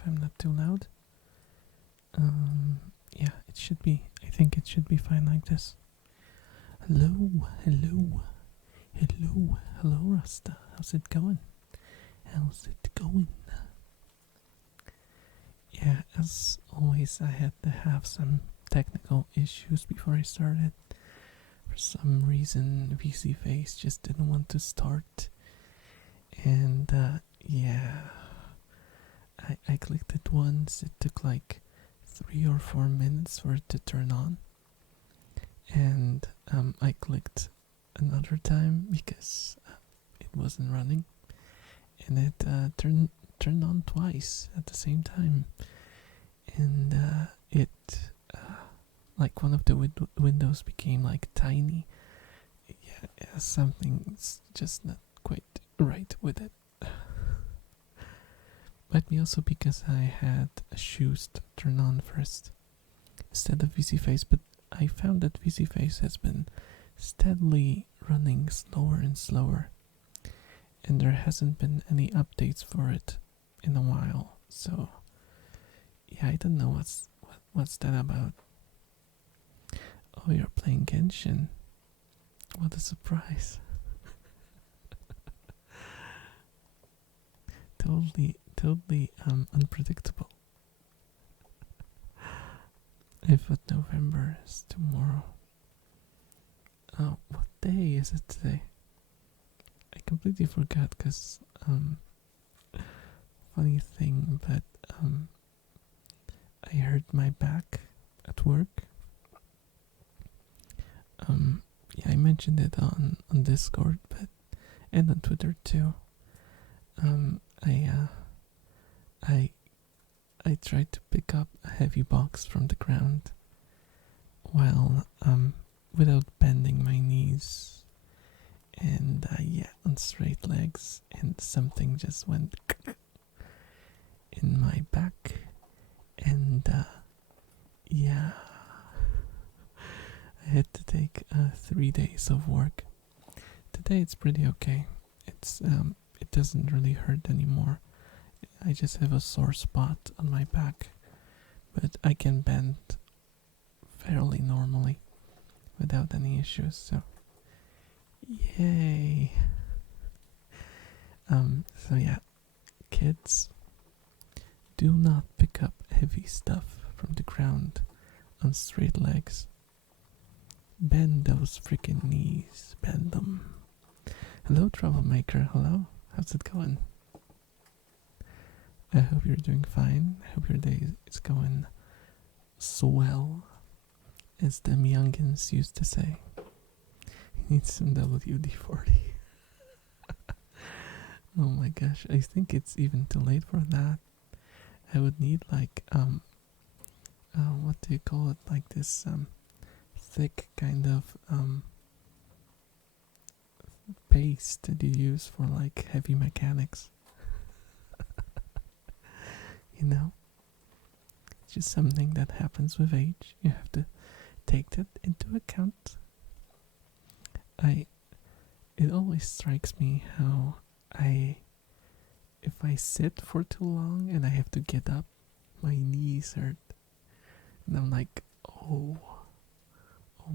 if I'm not too loud. Yeah, it should be. I think it should be fine like this. Hello, hello, hello, hello, Rasta. How's it going? How's it going? Yeah, as always, I had to have some technical issues before I started. For some reason, VC Face just didn't want to start. And yeah, I clicked it once. It took like 3 or 4 minutes for it to turn on. And I clicked another time because it wasn't running. And it turned on twice at the same time. And it like one of the windows became like tiny. Yeah, something's just not quite right with it. Might be also because I had shoes turn on first instead of VC Face, but I found that VC Face has been steadily running slower and slower, and there hasn't been any updates for it in a while. So yeah, I don't know what's that about. Oh, you're playing Genshin. What a surprise. Totally unpredictable. I thought November is tomorrow. Oh, what day is it today? I completely forgot because funny thing, but I hurt my back at work. Yeah, I mentioned it on Discord, but and on Twitter too. I tried to pick up a heavy box from the ground while without bending my knees, and yeah, on straight legs, and something just went in my back, and yeah, I had to take 3 days of work. Today it's pretty okay. It doesn't really hurt anymore. I just have a sore spot on my back, but I can bend fairly normally without any issues. So, yay! So yeah, kids, do not pick up heavy stuff from the ground on straight legs. Bend those freaking knees. Bend them. Hello, troublemaker. Hello. How's it going? I hope you're doing fine. I hope your day is going swell, as the youngins used to say. You need some WD-40. Oh my gosh, I think it's even too late for that. I would need like what do you call it? Like this thick kind of paste that you use for like heavy mechanics. You know? It's just something that happens with age. You have to take that into account. It always strikes me how if I sit for too long and I have to get up, my knees hurt. And I'm like, oh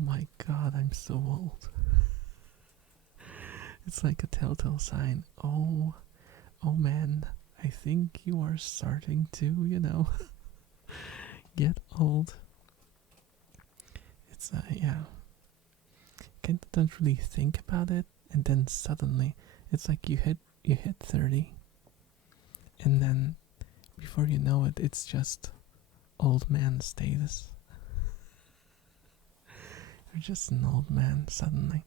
my god, I'm so old. It's like a telltale sign. Oh man, I think you are starting to, get old. It's yeah. You don't really think about it, and then suddenly it's like you hit 30, and then before you know it, it's just old man status. You're just an old man suddenly.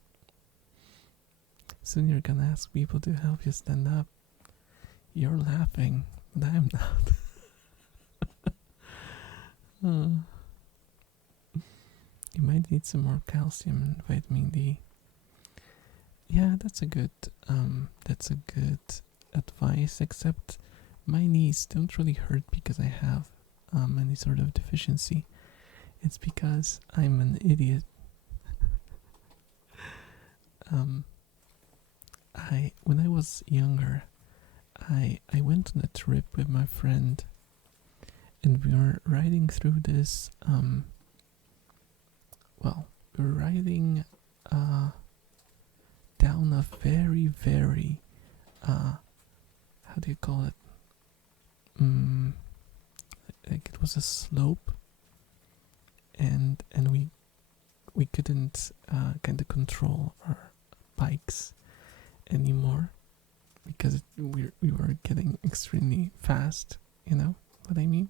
Soon you're gonna ask people to help you stand up. You're laughing, but I'm not. You might need some more calcium and vitamin D. Yeah, that's a good advice, except my knees don't really hurt because I have any sort of deficiency. It's because I'm an idiot. When I was younger, I went on a trip with my friend and we were riding through this. Well, we were riding down a very, very how do you call it? Like it was a slope, and we couldn't kind of control our bikes anymore because we were getting extremely fast. You know what I mean?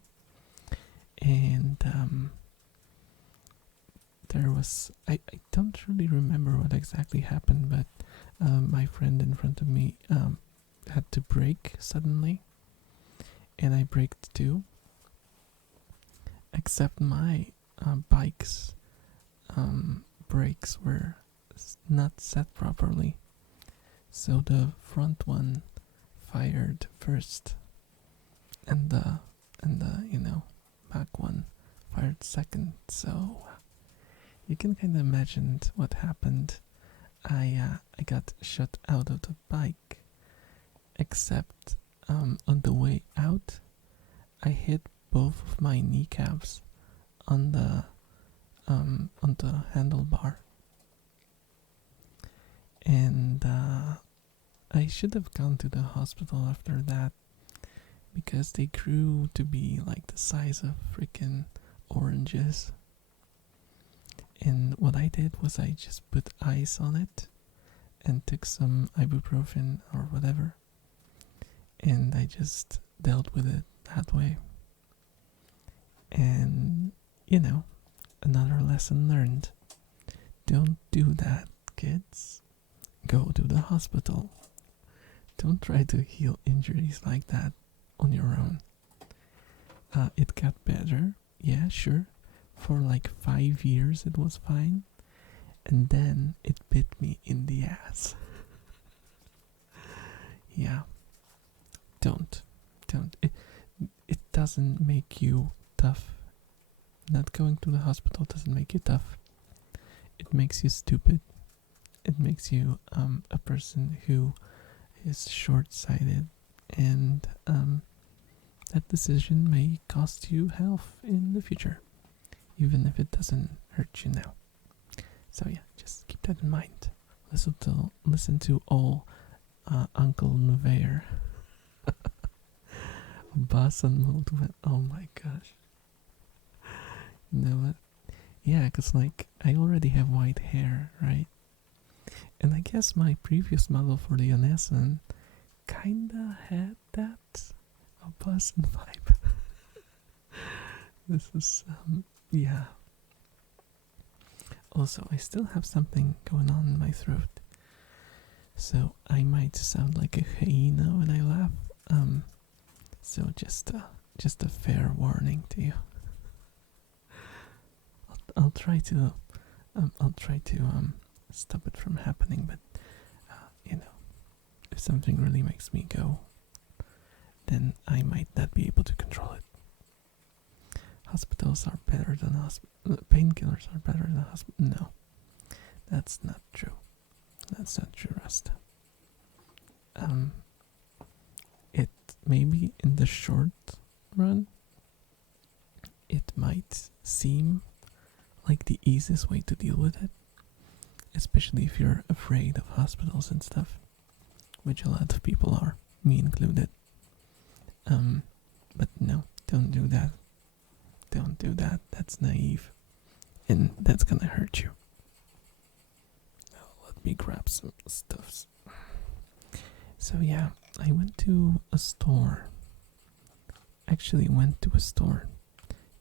And there was I don't really remember what exactly happened, but my friend in front of me had to brake suddenly, and I braked too. Except my bike's brakes were not set properly, so the front one fired first, and the back one fired second. So you can kind of imagine what happened. I got shut out of the bike, except on the way out, I hit both of my kneecaps on the handlebar, and I should have gone to the hospital after that because they grew to be like the size of freaking oranges. And what I did was I just put ice on it and took some ibuprofen or whatever, and I just dealt with it that way. And, another lesson learned. Don't do that, kids. Go to the hospital. Don't try to heal injuries like that on your own. It got better, yeah, sure. For like 5 years it was fine. And then it bit me in the ass. Yeah. Don't. It doesn't make you tough. Not going to the hospital doesn't make you tough. It makes you stupid. It makes you a person who is short-sighted, and that decision may cost you health in the future, even if it doesn't hurt you now. So yeah, just keep that in mind. Listen to all Uncle Nouveer. Bus and mode. Oh my gosh. You know what? Yeah, because like I already have white hair, right? And I guess my previous model for the Onessen kinda had that a bus and vibe. This is yeah. Also, I still have something going on in my throat, so I might sound like a hyena when I laugh. So just a fair warning to you. I'll try to stop it from happening, but if something really makes me go, then I might not be able to control it. Hospitals are better than painkillers are better than hospitals. No, that's not true. That's not true, Rasta. It maybe in the short run, it might seem like the easiest way to deal with it, especially if you're afraid of hospitals and stuff, which a lot of people are, me included. But no, don't do that. Don't do that. That's naive, and that's gonna hurt you. Now, let me grab some stuffs. So yeah, I went to a store. Actually went to a store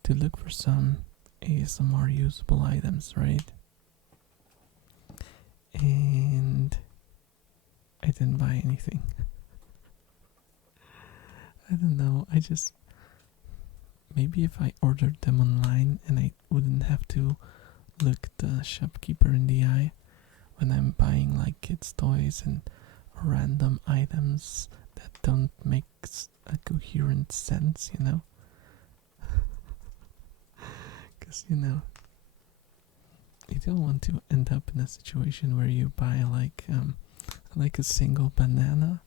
to look for some ASMR usable items, right? And I didn't buy anything. I don't know, maybe if I ordered them online and I wouldn't have to look the shopkeeper in the eye when I'm buying like kids' toys and random items that don't make a coherent sense, because you don't want to end up in a situation where you buy like a single banana,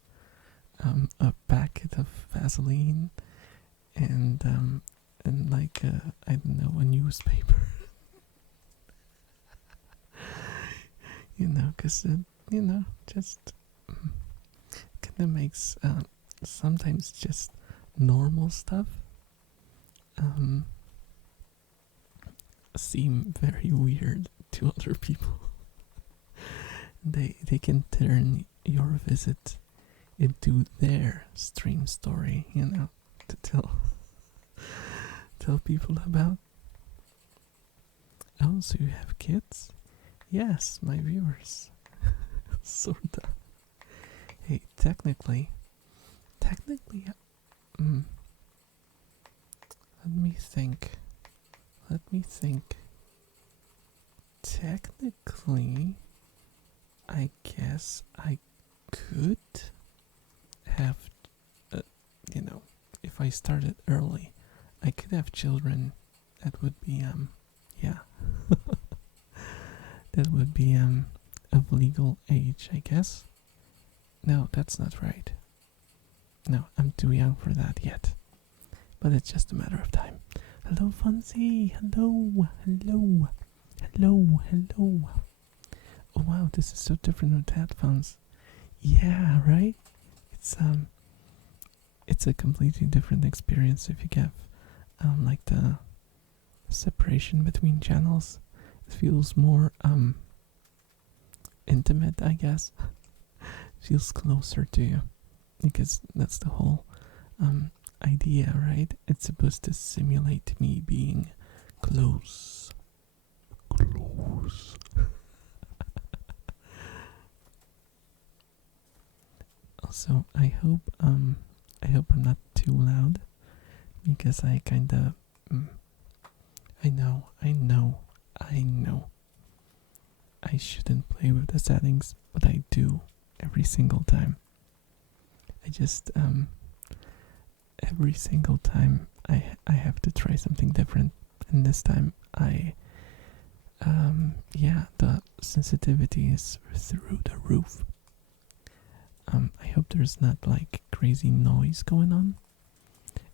a packet of Vaseline, and and like I don't know, a newspaper. Because just kind of makes sometimes just normal stuff um, seem very weird to other people. They can turn your visit into their stream story, to tell people about. Oh, so you have kids? Yes, my viewers. Sorta. Hey, technically, mm, let me think. Let me think. Technically, I guess I could have, uh, if I started early, I could have children. That would be, yeah, that would be, of legal age, I guess. No, that's not right. No, I'm too young for that yet. But it's just a matter of time. Hello, Fonzie. Hello, hello, hello, hello. Oh wow, this is so different with headphones. Yeah, right. It's a completely different experience if you get like the separation between channels. It feels more intimate, I guess. Feels closer to you because that's the whole idea, right? It's supposed to simulate me being close. Close. Also, I hope I'm not too loud because I kinda I know I shouldn't play with the settings, but I do every single time. I just every single time I have to try something different, and this time yeah, the sensitivity is through the roof. I hope there's not like crazy noise going on.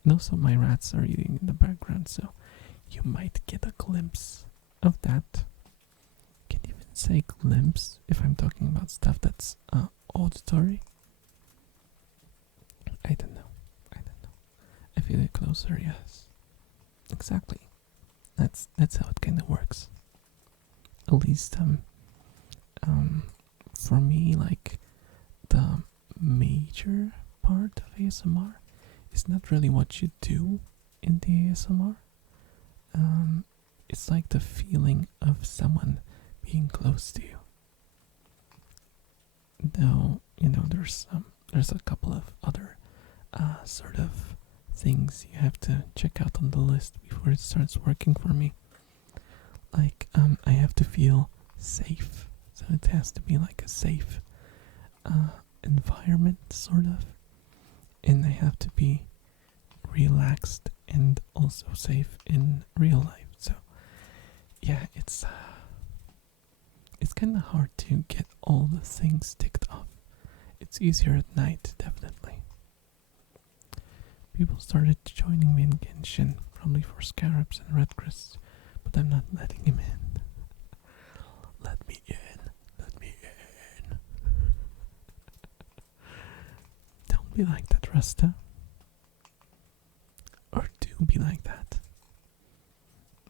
And also my rats are eating in the background, so you might get a glimpse of that. Can you even say glimpse if I'm talking about stuff that's auditory? I don't know. I feel it closer, yes. Exactly. That's how it kinda works. At least for me, like the major part of ASMR is not really what you do in the ASMR. It's like the feeling of someone being close to you. Though, there's a couple of other sort of things you have to check out on the list before it starts working for me. Like, I have to feel safe. So it has to be like a safe environment, sort of. And I have to be relaxed and also safe in real life. So, yeah, it's kind of hard to get all the things ticked off. It's easier at night, definitely. People started joining me in Genshin, probably for Scarabs and Red Crisps, but I'm not letting him in. Let me in. Let me in. Don't be like that, Rasta. Or do be like that.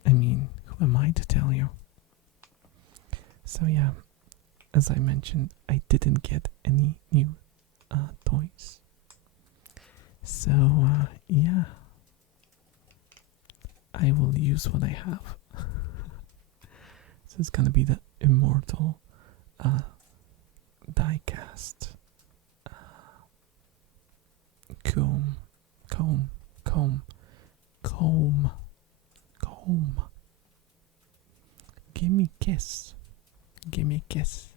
I mean, who am I to tell you? So yeah, as I mentioned, I didn't get any new toys. So yeah, I will use what I have. So it's gonna be the immortal diecast comb, comb, comb, comb, comb. Gimme kiss, gimme kiss.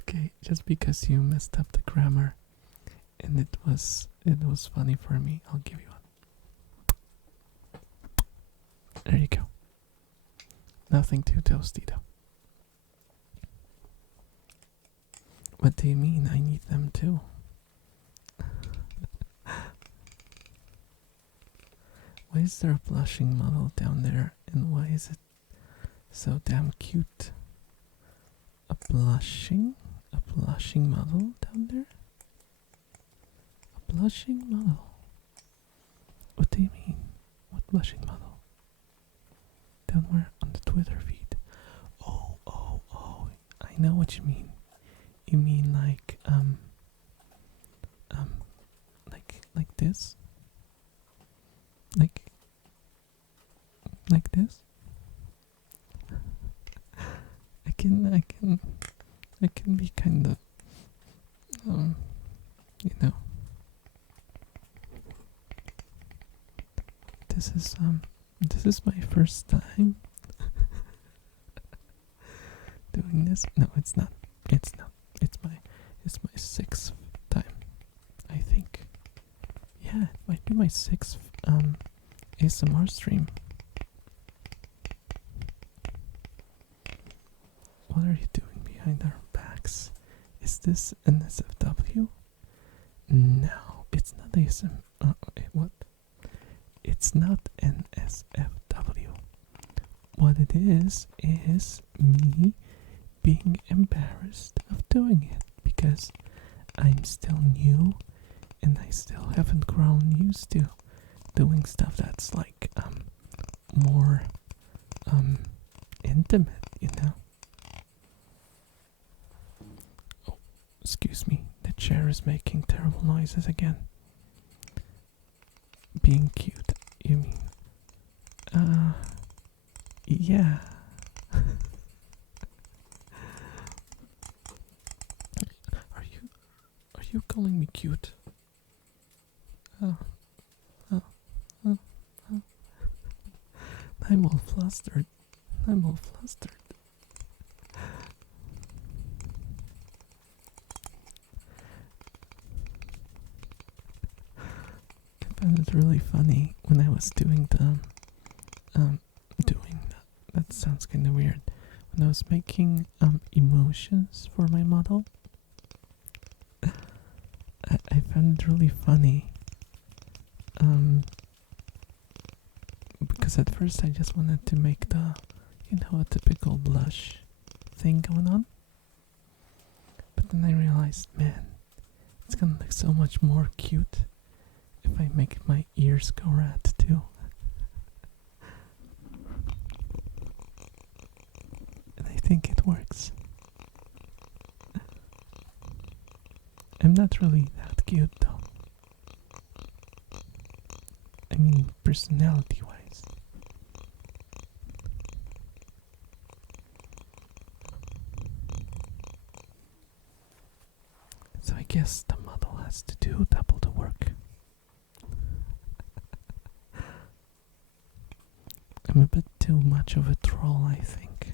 Okay, just because you messed up the grammar and it was funny for me, I'll give you one. There you go. Nothing too toasty though. What do you mean I need them too? Why is there a blushing model down there, and why is it so damn cute? A blushing model down there? A blushing model? What do you mean? What blushing model? Down where? On the Twitter feed. Oh, I know what you mean. You mean like this? Like this? I can be kind of, you know. This is my first time doing this. No, it's not. It's not. It's my sixth time, I think. Yeah, it might be my sixth ASMR stream. What are you doing behind our backs? Is this an SFW? No, it's not ASM. What? It's not an SFW. What it is me being embarrassed of doing it because I'm still new and I still haven't grown used to doing stuff that's like more intimate, you know. Oh, excuse me, the chair is making terrible noises again. Being cute, you mean? Yeah. Are you calling me cute? Oh. I'm all flustered. I found it really funny when I was doing that sounds kind of weird. When I was making emotions for my model, I found it really funny. Because at first I just wanted to make a typical blush thing going on. But then I realized, man, it's gonna look so much more cute if I make my ears go red too. And I think it works. I'm not really that cute though. I mean, personality wise. So I guess the model has to do double the work. I'm a bit too much of a troll, I think.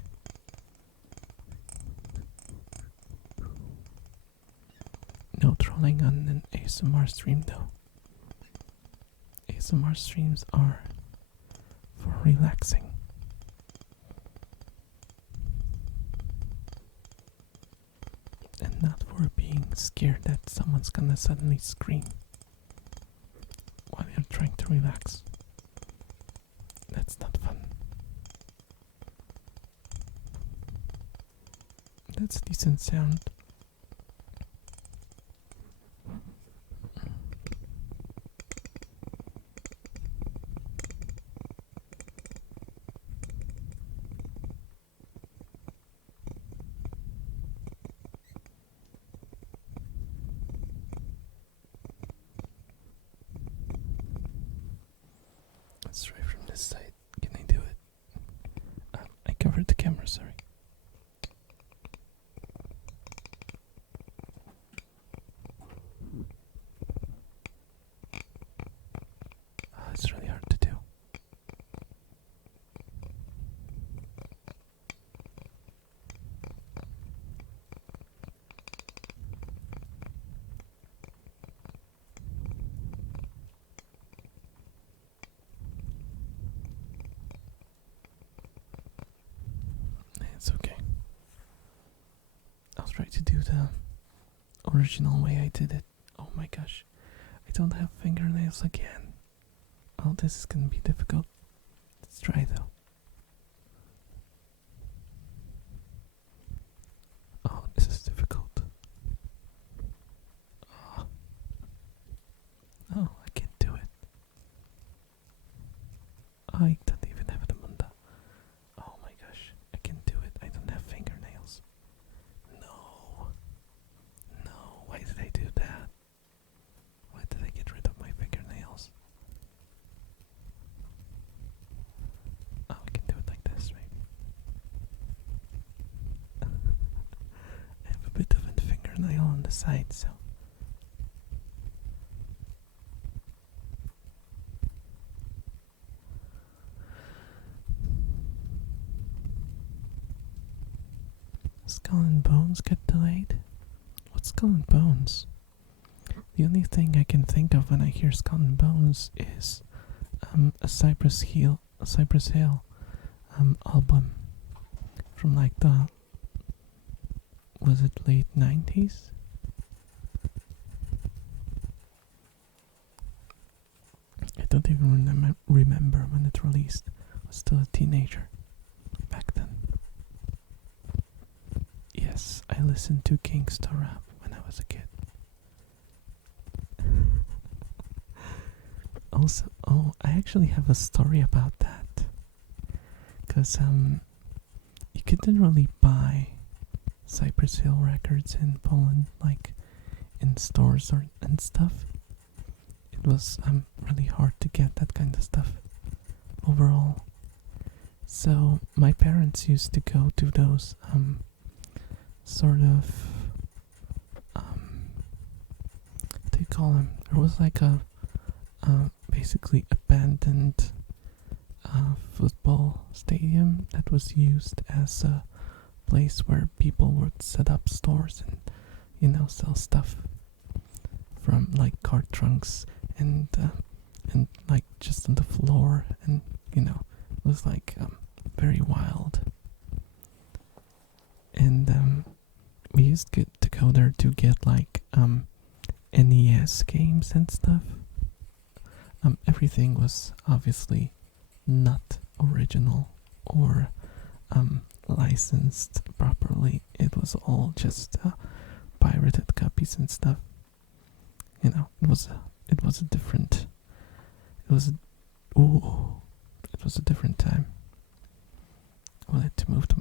No trolling on an ASMR stream though. ASMR streams are for relaxing. And not for being scared that someone's gonna suddenly scream while you're trying to relax. That's not fun. That's decent sound. Let's try from this side. Can I do it? I covered the camera, sorry. It's really hard to do. It's okay. I'll try to do the original way I did it. Oh my gosh. I don't have fingernails again. Oh, this is gonna be difficult. Let's try though. Oh, this is difficult. Oh, oh, I can't do it. I don't even have the munda. Oh my gosh, I can't do it. I don't have fingernails. No. No, why did I do that? Why did I get rid of my fingernails? Oh, I can do it like this, maybe. I have a bit of a fingernail on the side, so. Skull and Bones get delayed? What's Skull and Bones? The only thing I can think of when I hear Skull and Bones is a Cypress Hill album from like the, was it late 90s? I don't even remember when it released. I was still a teenager back then. Yes, I listened to Gangsta Rap when I was a kid. Also, oh, I actually have a story about that. Cause you couldn't really buy Cypress Hill records in Poland, like in stores and stuff. It was really hard to get that kind of stuff overall. So my parents used to go to those sort of what do you call them? There was like a basically abandoned football stadium that was used as a place where people would set up stores and, you know, sell stuff from like cart trunks and like just on the floor, and you know, it was like very wild. And we used to go there to get like NES games and stuff. Everything was obviously not original or licensed properly. It was all just pirated copies and stuff. You know, it was a different time. I wanted to move the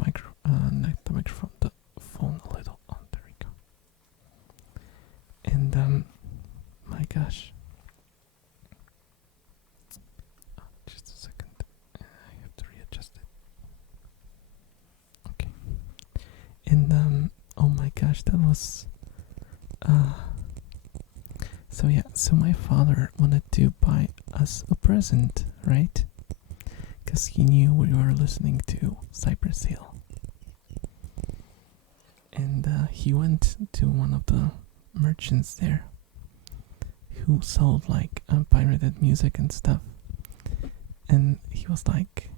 phone a little. Oh, there we go. And my gosh. Oh, just a second. I have to readjust it. Okay. And oh my gosh, that was so yeah, so my father wanted to buy us a present, right? Because he knew we were listening to Cypress Hill. And he went to one of the merchants there who sold like pirated music and stuff. And he was like,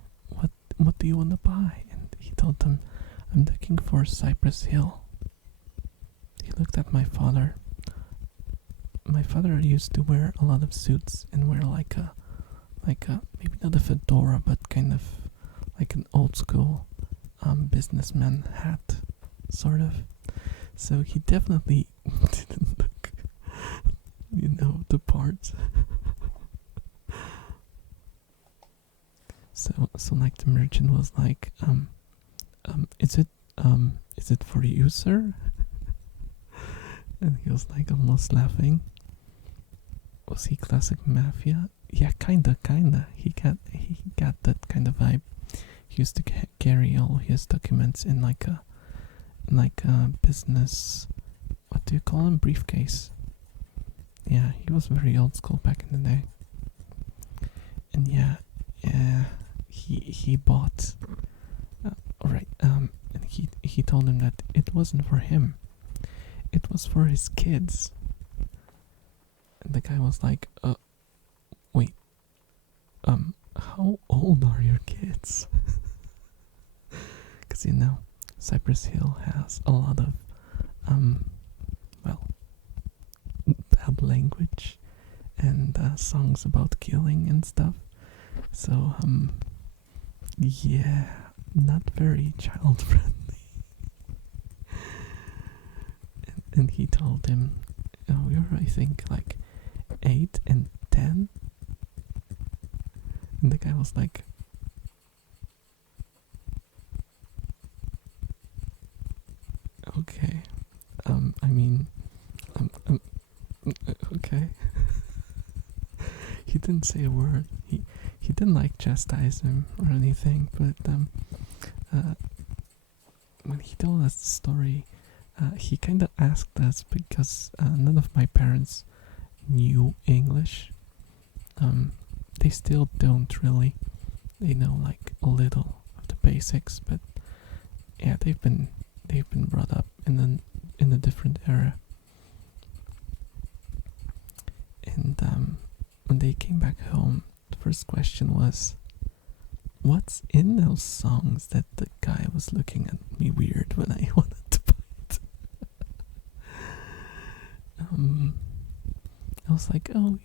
what do you want to buy? And he told them, I'm looking for Cypress Hill. He looked at my father. My father used to wear a lot of suits and wear like a maybe not a fedora, but kind of like an old school businessman hat, sort of. So he definitely didn't look, you know, the part. So like the merchant was like, is it for you, sir? And he was like almost laughing. Was he classic mafia? Yeah, kinda. He got that kind of vibe. He used to carry all his documents in like a business. What do you call him? Briefcase. Yeah, he was very old school back in the day. And yeah, he bought. Alright. And he told him that it wasn't for him. It was for his kids. And the guy was like, wait, how old are your kids? Because, you know, Cypress Hill has a lot of, bad language and songs about killing and stuff. So yeah, not very child friendly. And he told him, "Oh, you're I think like 8 and 10." And the guy was like, "Okay, I mean, okay." He didn't say a word. He didn't like chastise him or anything, but uh, when he told us the story, he kind of asked us because none of my parents knew English. They still don't really. They know like a little of the basics, but yeah, they've been brought up in a different era. And when they came back home, the first question was, "What's in those songs that the guy was looking at me weird when I wanted to buy it?" I was like, "Oh,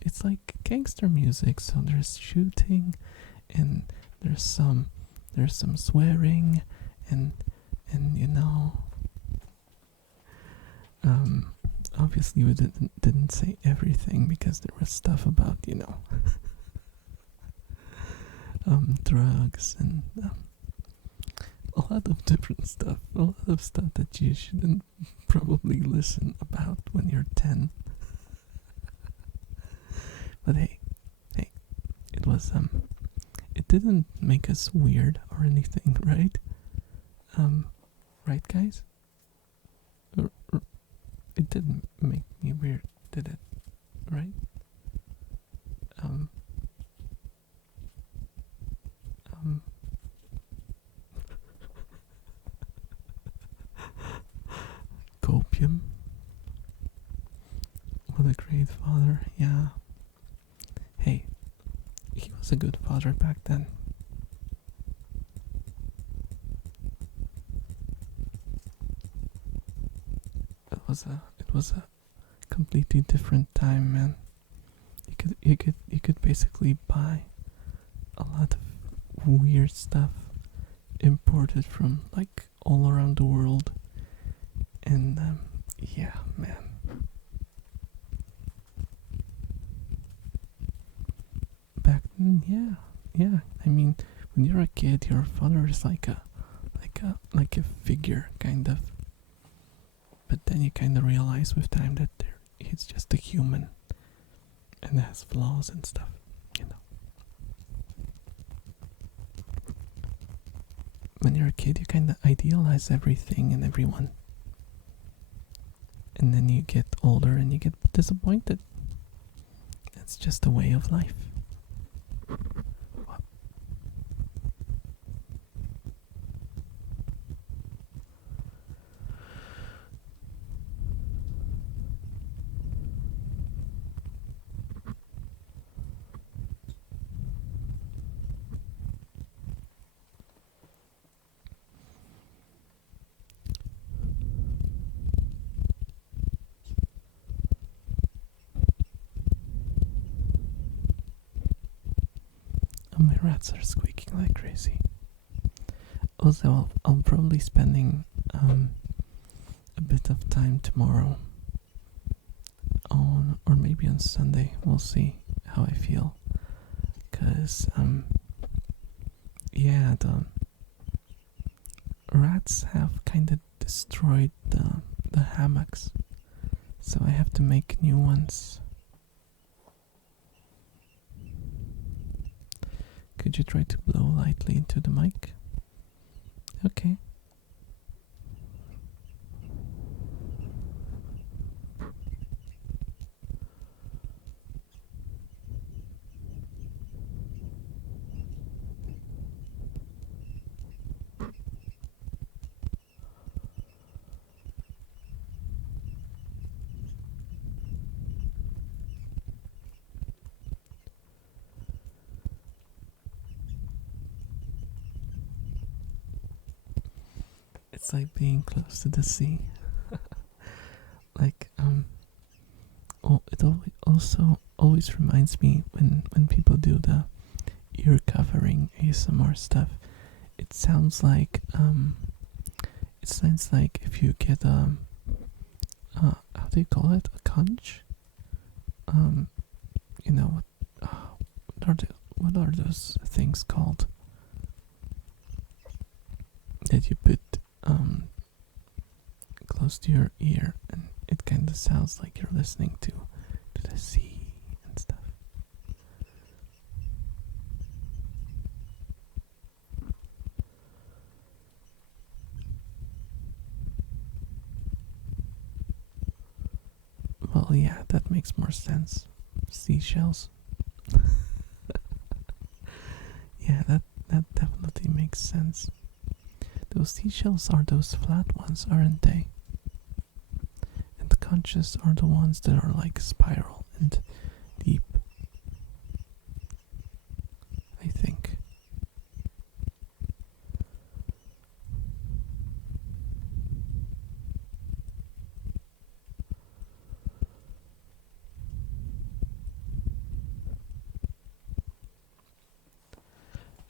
it's like gangster music, so there's shooting, and there's some swearing, and and obviously we didn't say everything because there was stuff about drugs and a lot of different stuff, a lot of stuff that you shouldn't probably listen about when you're 10. But hey, it was it didn't make us weird or anything, right? Right, guys? It didn't make me weird, did it? Right? Um, um, Copium. What a great father, yeah. Hey, he was a good father back then. It was a completely different time, man. You could basically buy a lot of weird stuff imported from like all around the world, and yeah, man. Back then, yeah. I mean, when you're a kid, your father is like a figure, kind of. But then you kind of realize with time that he's just a human and has flaws and stuff, you know. When you're a kid, you kind of idealize everything and everyone. And then you get older and you get disappointed. That's just a way of life. Oh, my rats are squeaking like crazy. Also, I'll probably spending a bit of time tomorrow on, or maybe on Sunday. We'll see how I feel. Cause yeah, the rats have kind of destroyed the hammocks, so I have to make new ones. Could you try to blow lightly into the mic? Okay. It's like being close to the sea. Like oh, it also always reminds me when people do the ear covering ASMR stuff. It sounds like if you get how do you call it, a conch? You know what are those things called that you put close to your ear, and it kind of sounds like you're listening to the sea and stuff. Well, yeah, that makes more sense. Seashells. Yeah, that definitely makes sense. Those seashells are those flat ones, aren't they? And the conches are the ones that are like spiral and deep, I think.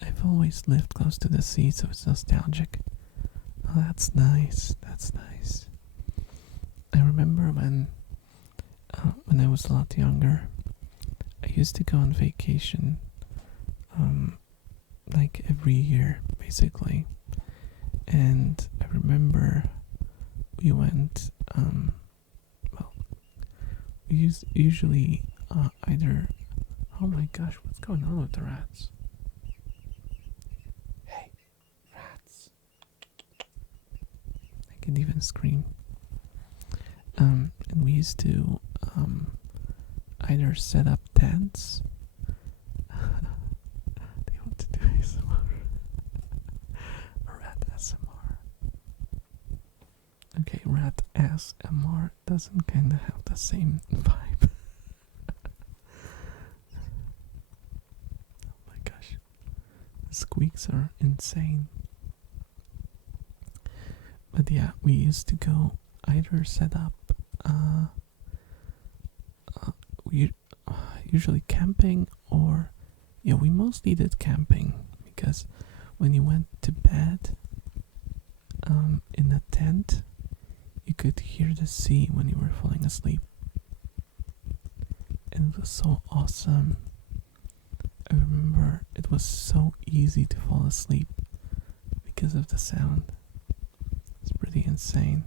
I've always lived close to the sea, so it's nostalgic. Oh, that's nice. That's nice. I remember when I was a lot younger, I used to go on vacation, like every year, basically. And I remember we went, well, we usually either. Oh my gosh, what's going on with the rats? Hey, rats! I can even scream. And we used to either set up tents. They want to do ASMR. Rat ASMR. Okay, rat ASMR doesn't kind of have the same vibe. Oh my gosh, the squeaks are insane. But yeah, we used to go either set up we usually camping, or yeah, we mostly did camping, because when you went to bed in a tent, you could hear the sea when you were falling asleep, and it was so awesome. I remember it was so easy to fall asleep because of the sound. It's pretty insane.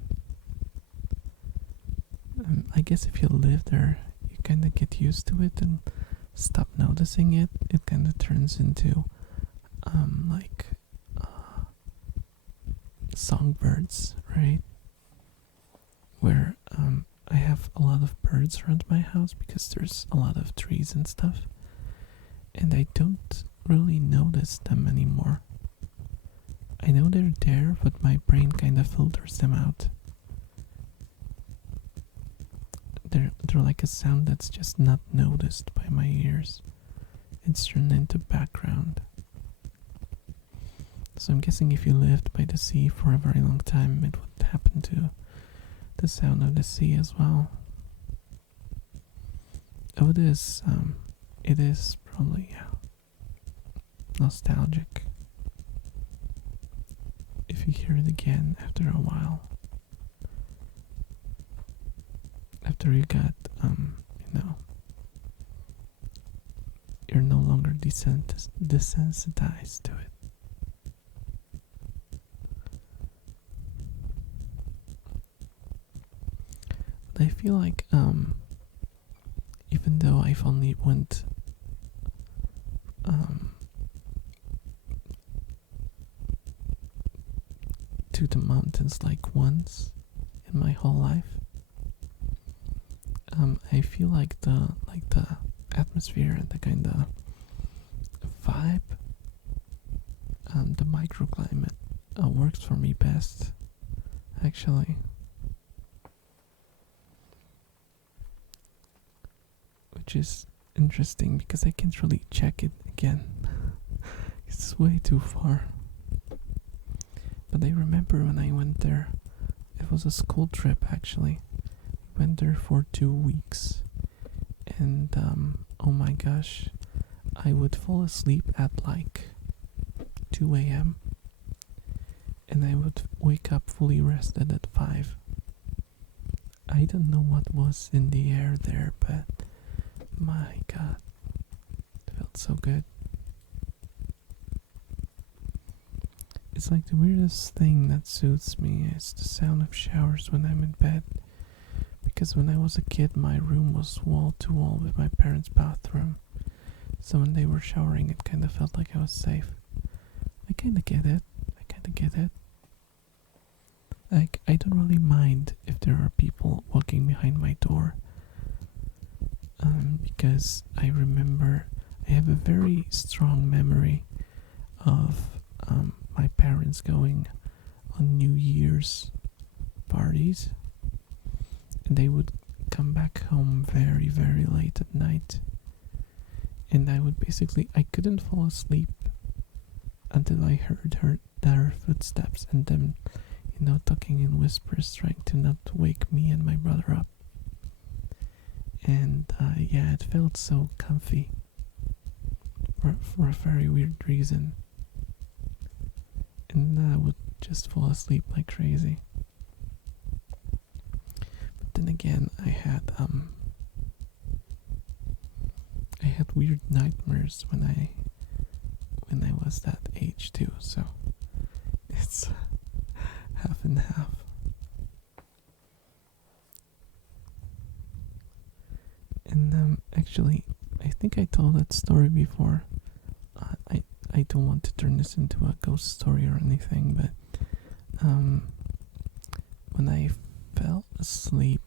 I guess if you live there, you kind of get used to it and stop noticing it. It kind of turns into like songbirds, right? Where I have a lot of birds around my house because there's a lot of trees and stuff, and I don't really notice them anymore. I know they're there, but my brain kind of filters them out. They're like a sound that's just not noticed by my ears. It's turned into background. So I'm guessing if you lived by the sea for a very long time, it would happen to the sound of the sea as well. Oh, it is probably, yeah, nostalgic if you hear it again after a while. After you got, you're no longer desensitized to it. But I feel like, even though I've only went, to the mountains like once in my whole life, I feel like the atmosphere and the kind of vibe, the microclimate works for me best, actually. Which is interesting because I can't really check it again. It's way too far. But I remember when I went there, it was a school trip actually. We went there for 2 weeks, And oh my gosh, I would fall asleep at like 2 a.m. and I would wake up fully rested at 5. I don't know what was in the air there, but my god, it felt so good. It's like the weirdest thing that suits me is the sound of showers when I'm in bed. Because when I was a kid, my room was wall to wall with my parents' bathroom. So when they were showering, it kind of felt like I was safe. I kind of get it. Like, I don't really mind if there are people walking behind my door. Because I remember, I have a very strong memory of my parents going on New Year's parties. And they would come back home very, very late at night. And I couldn't fall asleep until I heard their footsteps and them, talking in whispers, trying to not wake me and my brother up. And yeah, it felt so comfy for a very weird reason. And I would just fall asleep like crazy. But then again, I had weird nightmares when I was that age too, so it's half and half. And actually, I think I told that story before. I don't want to turn this into a ghost story or anything, but when I fell asleep,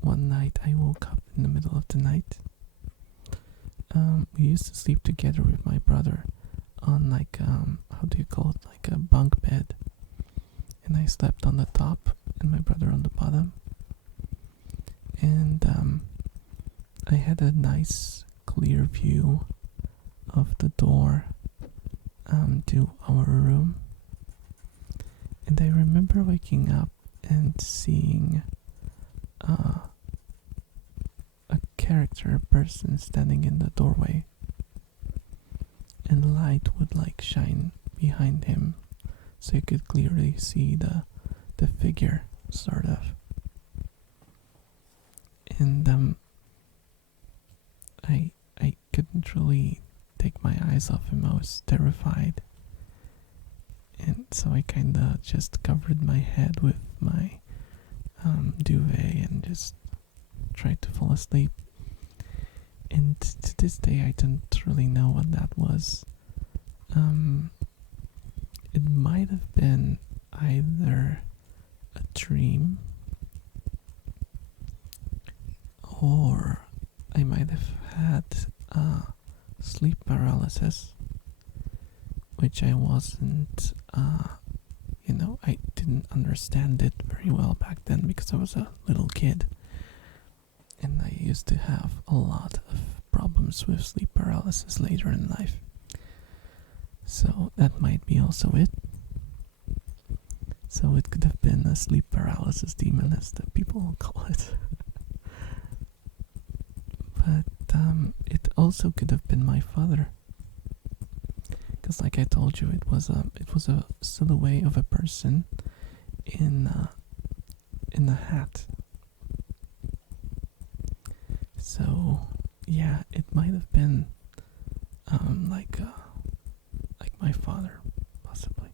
one night I woke up in the middle of the night. We used to sleep together with my brother on like how do you call it, like a bunk bed, and I slept on the top and my brother on the bottom. And I had a nice clear view of the door to our room. And I remember waking up and seeing a person standing in the doorway, and light would like shine behind him, so you could clearly see the figure, sort of. And I couldn't really take my eyes off him. I was terrified, and so I kinda just covered my head with my duvet and just tried to fall asleep. And to this day, I don't really know what that was. It might have been either a dream, or I might have had sleep paralysis, which I wasn't, I didn't understand it very well back then because I was a little kid. And I used to have a lot of problems with sleep paralysis later in life. So that might be also it. So it could have been a sleep paralysis demon, as the people call it. But it also could have been my father. Because like I told you, it was a silhouette of a person in a hat. So yeah, it might have been like my father, possibly,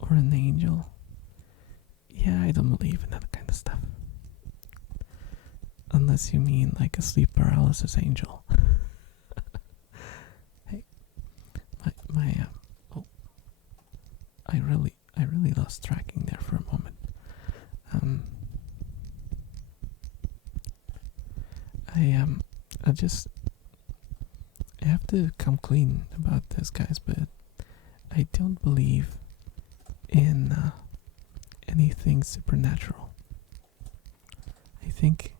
or an angel. Yeah, I don't believe in that kind of stuff, unless you mean like a sleep paralysis angel. Hey, I really lost tracking there for a moment. I have to come clean about this, guys, but I don't believe in anything supernatural. I think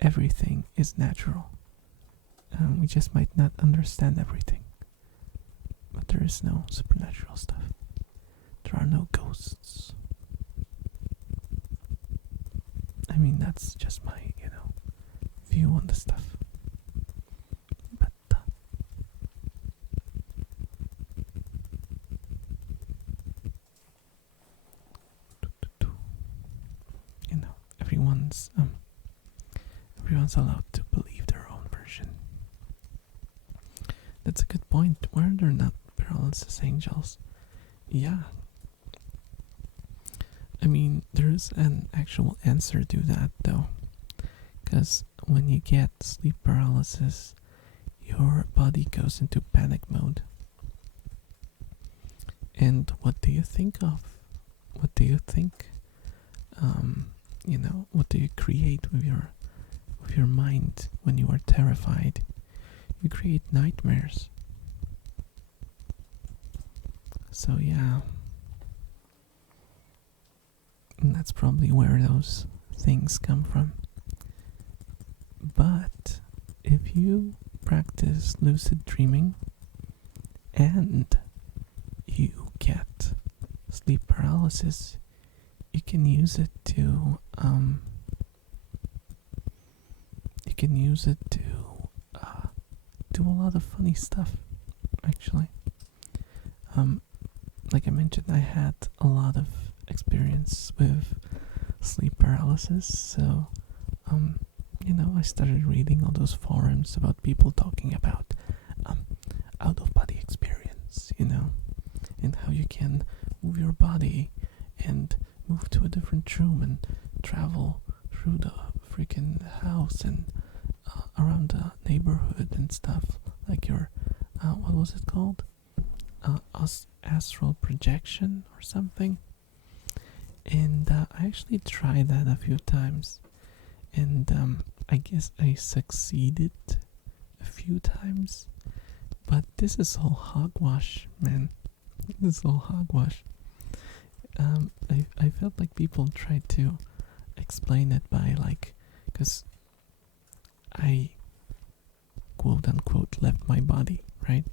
everything is natural. We just might not understand everything. But there is no supernatural stuff. There there are no ghosts. I mean, that's just my, view on the stuff. But you know, everyone's allowed to believe their own version. That's a good point. Why are there not paralysis angels? Yeah. I mean, there's an actual answer to that though. Because when you get sleep paralysis, your body goes into panic mode. And what do you think of? What do you think? What do you create with your mind when you are terrified? You create nightmares. So yeah. And that's probably where those things come from. But if you practice lucid dreaming and you get sleep paralysis, you can use it to do a lot of funny stuff, actually. Like I mentioned, I had a lot of experience with sleep paralysis, so I started reading all those forums about people talking about out of body experience, and how you can move your body and move to a different room and travel through the freaking house and around the neighborhood and stuff, like your what was it called? Astral projection or something. And I actually tried that a few times, and I guess I succeeded a few times, but this is all hogwash, man. This is all hogwash. I felt like people tried to explain it by because I quote unquote left my body, right?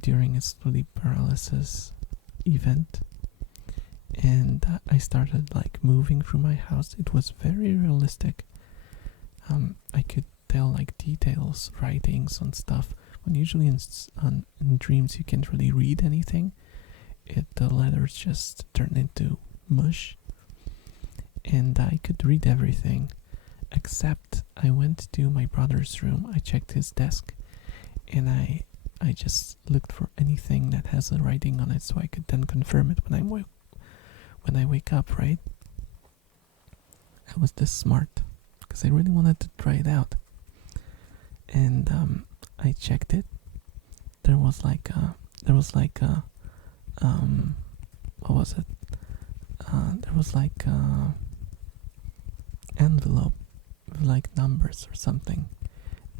During a sleep paralysis event, and I started moving through my house. It was very realistic. I could tell details, writings on stuff, when usually in dreams you can't really read anything. The letters just turn into mush, and I could read everything, except I went to my brother's room. I checked his desk, and I just looked for anything that has a writing on it, so I could then confirm it when I wake up, right? I was this smart because I really wanted to try it out, and I checked it. There was what was it? There was envelope with numbers or something.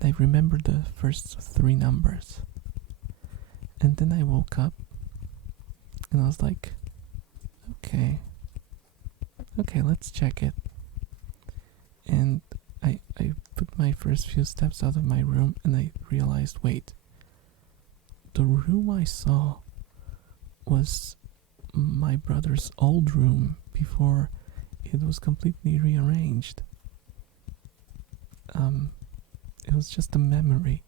I remembered the first 3 numbers, and then I woke up and I was like, okay, let's check it. And I put my first few steps out of my room, and I realized, wait, the room I saw was my brother's old room before it was completely rearranged. It was just a memory.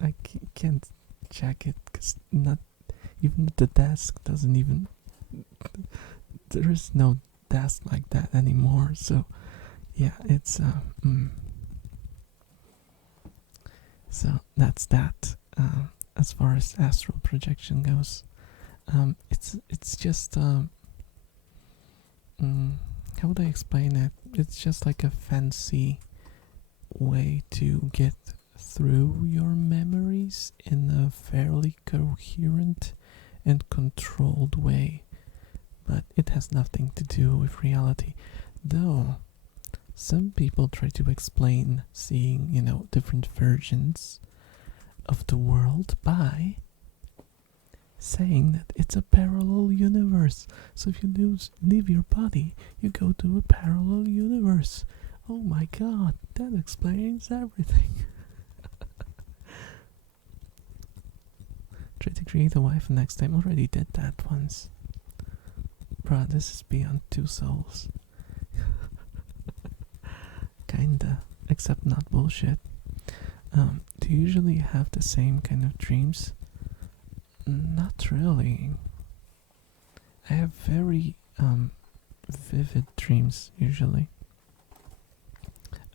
I can't check it because not even the desk doesn't even. There is no desk like that anymore. So yeah, it's So that's that. As far as astral projection goes, it's just how would I explain it? It's just like a fancy way to get through your memories in a fairly coherent and controlled way, but it has nothing to do with reality. Though some people try to explain seeing, different versions of the world by saying that it's a parallel universe. So if you leave your body, you go to a parallel universe. Oh my god, that explains everything. Try to create a wife next time. Already did that once. Bruh, this is beyond two souls. Kinda. Except not bullshit. Do you usually have the same kind of dreams? Not really. I have very vivid dreams usually.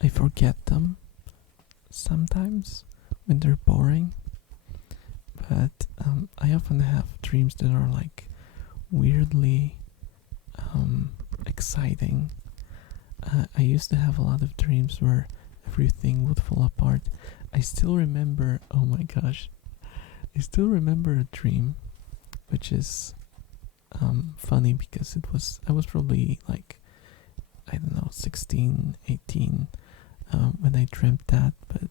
I forget them sometimes when they're boring, but I often have dreams that are like weirdly exciting. I used to have a lot of dreams where everything would fall apart. I still remember, oh my gosh, I still remember a dream which is funny because I was probably like, I don't know, 16, 18 when I dreamt that, but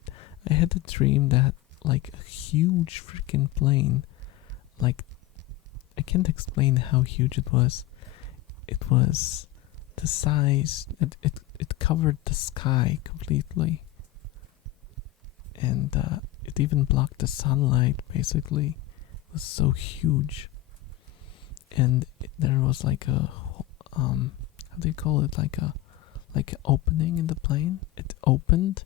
I had a dream that like a huge freaking plane, like I can't explain how huge it was. It was the size, it covered the sky completely, and it even blocked the sunlight basically. It was so huge, and there was like a how do you call it, like an opening in the plane. It opened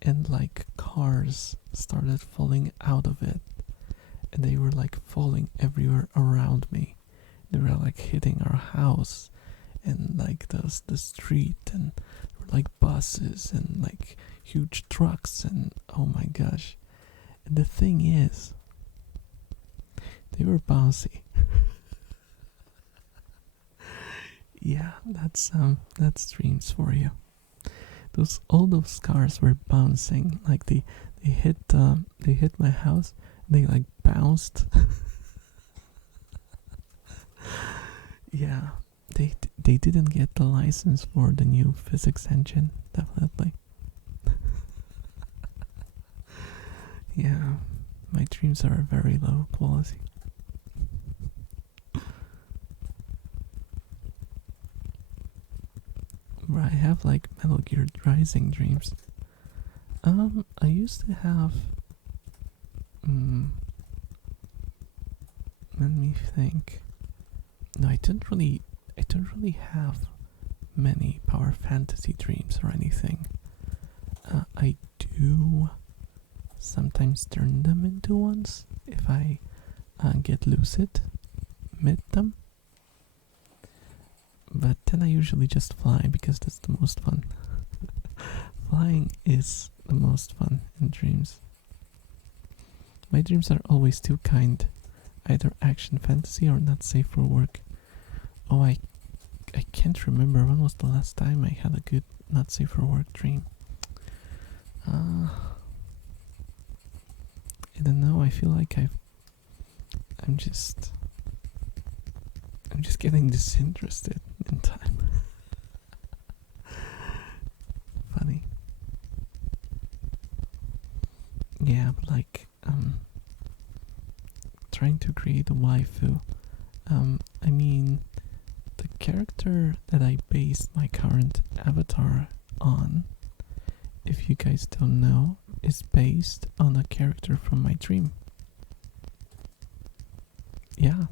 and like cars started falling out of it, and they were like falling everywhere around me. They were like hitting our house and like the street, and there were like buses and like huge trucks, and oh my gosh. And the thing is, they were bouncy. Yeah, that's dreams for you. All those cars were bouncing, like they hit my house, and they like bounced. Yeah, they didn't get the license for the new physics engine, definitely. Yeah, my dreams are very low quality. But I have like Metal Gear Rising dreams. I used to have. Let me think. No, I don't really have many power fantasy dreams or anything. I do sometimes turn them into ones if I get lucid mid them. But then I usually just fly because that's the most fun. Flying is the most fun in dreams. My dreams are always too kind, either action fantasy or not safe for work. Oh, I can't remember when was the last time I had a good not safe for work dream. I don't know. I feel like I'm just getting disinterested in time. Funny. Yeah, but like trying to create a waifu. I mean, the character that I based my current avatar on, if you guys don't know, is based on a character from my dream. Yeah.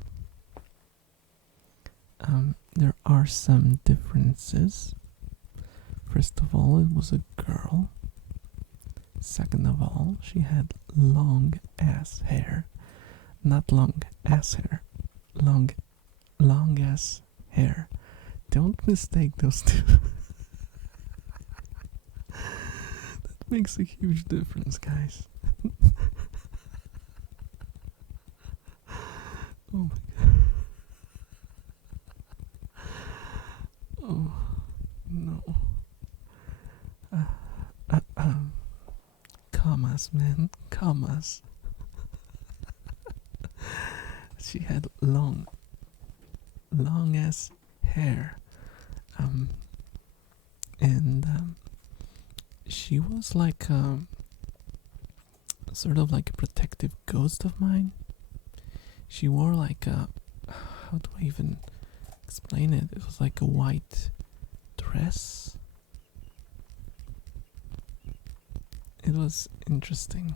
There are some differences. First of all, it was a girl. Second of all, she had long ass hair. Not long ass hair. Long ass hair. Don't mistake those two. That makes a huge difference, guys. Oh my god. Oh no. Commas, man, commas. She had long ass hair, and she was like sort of like a protective ghost of mine. She wore like a, how do I even explain it? It was like a white dress. It was interesting.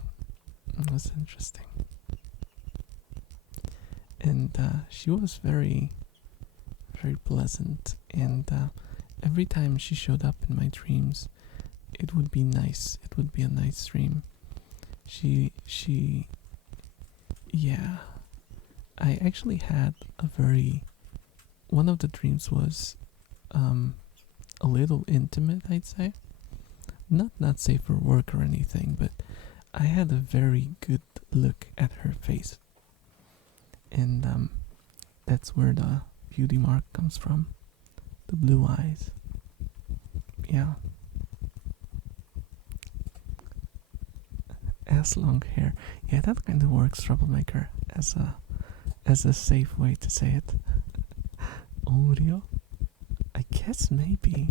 and she was very, very pleasant. And every time she showed up in my dreams, it would be nice. It would be a nice dream. She, yeah. I actually had a very. One of the dreams was a little intimate, I'd say. Not safe for work or anything, but I had a very good look at her face, and that's where the beauty mark comes from. The blue eyes. Yeah. As long hair. Yeah, that kind of works, troublemaker, as a safe way to say it. Oreo? I guess maybe.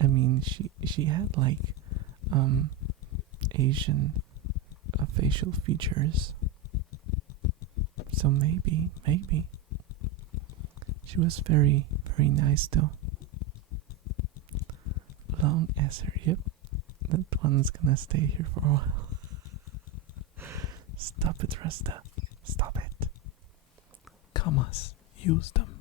I mean, she had like Asian facial features, so maybe she was very very nice though. Long as her. Yep, that one's gonna stay here for a while. Stop it, Rasta. Stop it. Commas. Use them.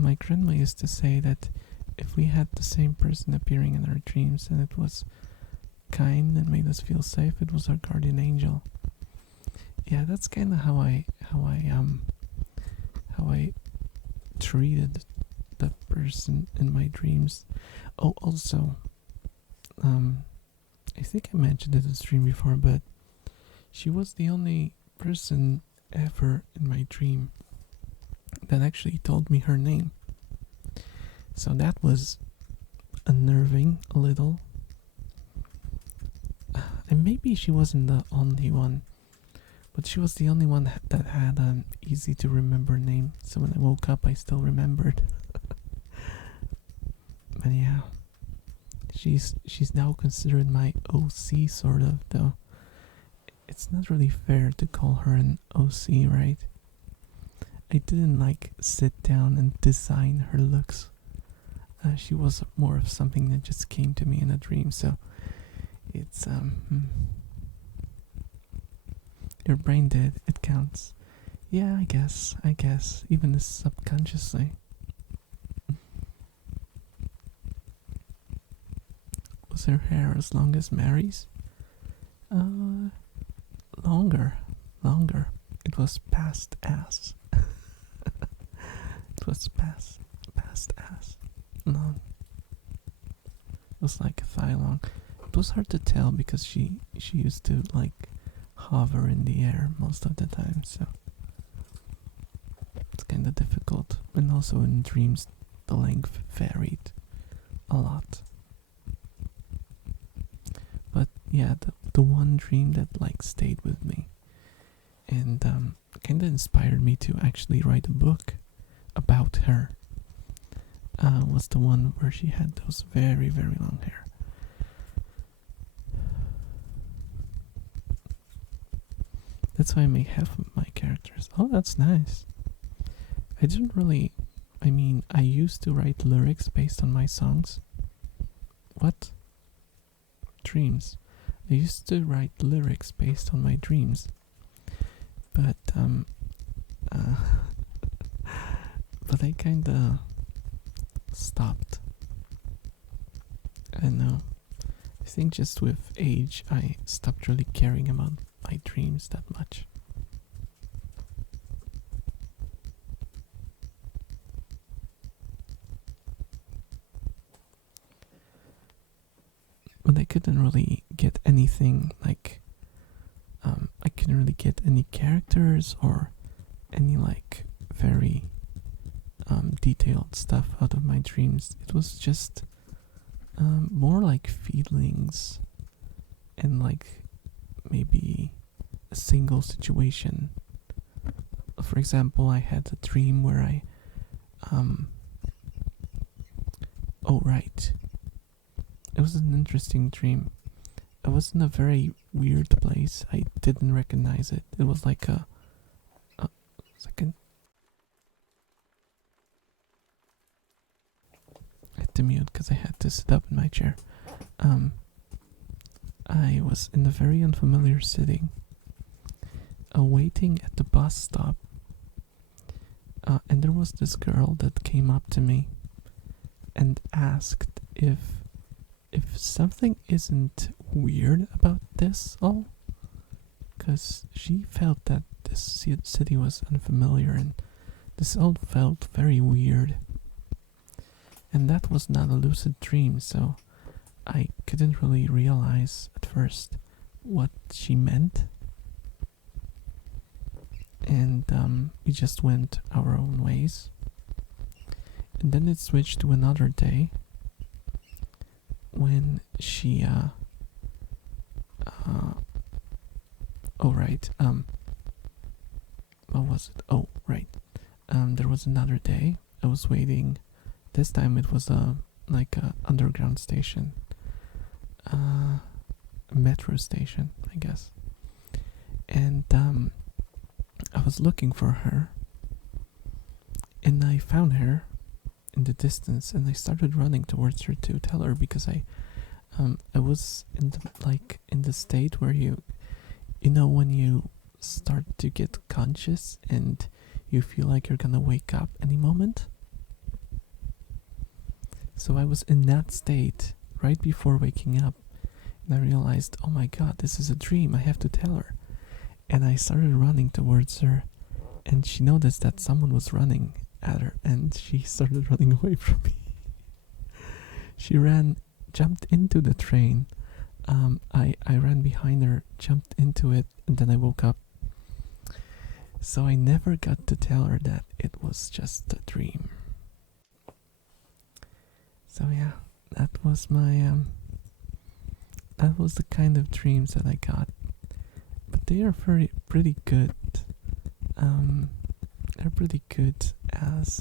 My grandma used to say that if we had the same person appearing in our dreams and it was kind and made us feel safe, it was our guardian angel. Yeah, that's kind of how I treated that person in my dreams. Oh, also, I think I mentioned it in stream before, but she was the only person ever in my dream that actually told me her name. So that was unnerving a little. And maybe she wasn't the only one, but she was the only one that had an easy to remember name. So when I woke up, I still remembered. But yeah, she's now considered my OC, sort of, though. It's not really fair to call her an OC, right? I didn't like sit down and design her looks. She was more of something that just came to me in a dream, so it's your brain did, it counts. Yeah, I guess, even subconsciously. Was her hair as long as Mary's? Longer. It was past ass. It was past ass. Long. It was like thigh long. It was hard to tell because she used to like hover in the air most of the time, so it's kind of difficult. And also in dreams, the length varied a lot. But yeah, the one dream that like stayed with me and kind of inspired me to actually write a book about her was the one where she had those very very long hair. That's why I make half of my characters. Oh, that's nice. I didn't really. I mean, I used to write lyrics based on my songs. What? Dreams. I used to write lyrics based on my dreams. But, but I kinda stopped. I don't know. I think just with age, I stopped really caring about my dreams that much. But I couldn't really get anything like, I couldn't really get any characters or any like very detailed stuff out of my dreams. It was just more like feelings and like maybe a single situation. For example, I had a dream where I oh right, it was an interesting dream. I was in a very weird place. I didn't recognize it. It was like a second. I had to mute because I had to sit up in my chair. I was in a very unfamiliar city, waiting at the bus stop, and there was this girl that came up to me and asked if something isn't weird about this all, because she felt that this city was unfamiliar and this all felt very weird. And that was not a lucid dream, so I couldn't really realize at first what she meant. And we just went our own ways. And then it switched to another day when she oh right, what was it? Oh right. There was another day I was waiting. This time it was like a underground station. A metro station, I guess. And I was looking for her, and I found her in the distance, and I started running towards her to tell her, because I was in the state where you know when you start to get conscious and you feel like you're gonna wake up any moment. So I was in that state right before waking up, and I realized, oh my god, this is a dream, I have to tell her. And I started running towards her, and she noticed that someone was running at her, and she started running away from me. She jumped into the train. I ran behind her, jumped into it, and then I woke up. So I never got to tell her that it was just a dream. So yeah, that was my that was the kind of dreams that I got. But they are pretty good. They're pretty good as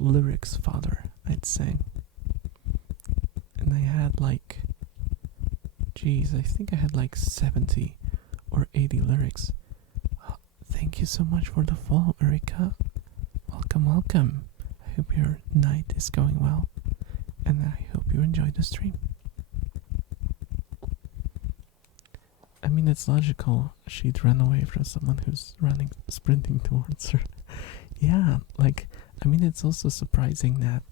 lyrics fodder, I'd say. And I had I think I had 70 or 80 lyrics. Oh, thank you so much for the follow, Erika. Welcome. I hope your night is going well, and I hope you enjoy the stream. I mean, it's logical she'd run away from someone who's sprinting towards her. Yeah, I mean, it's also surprising that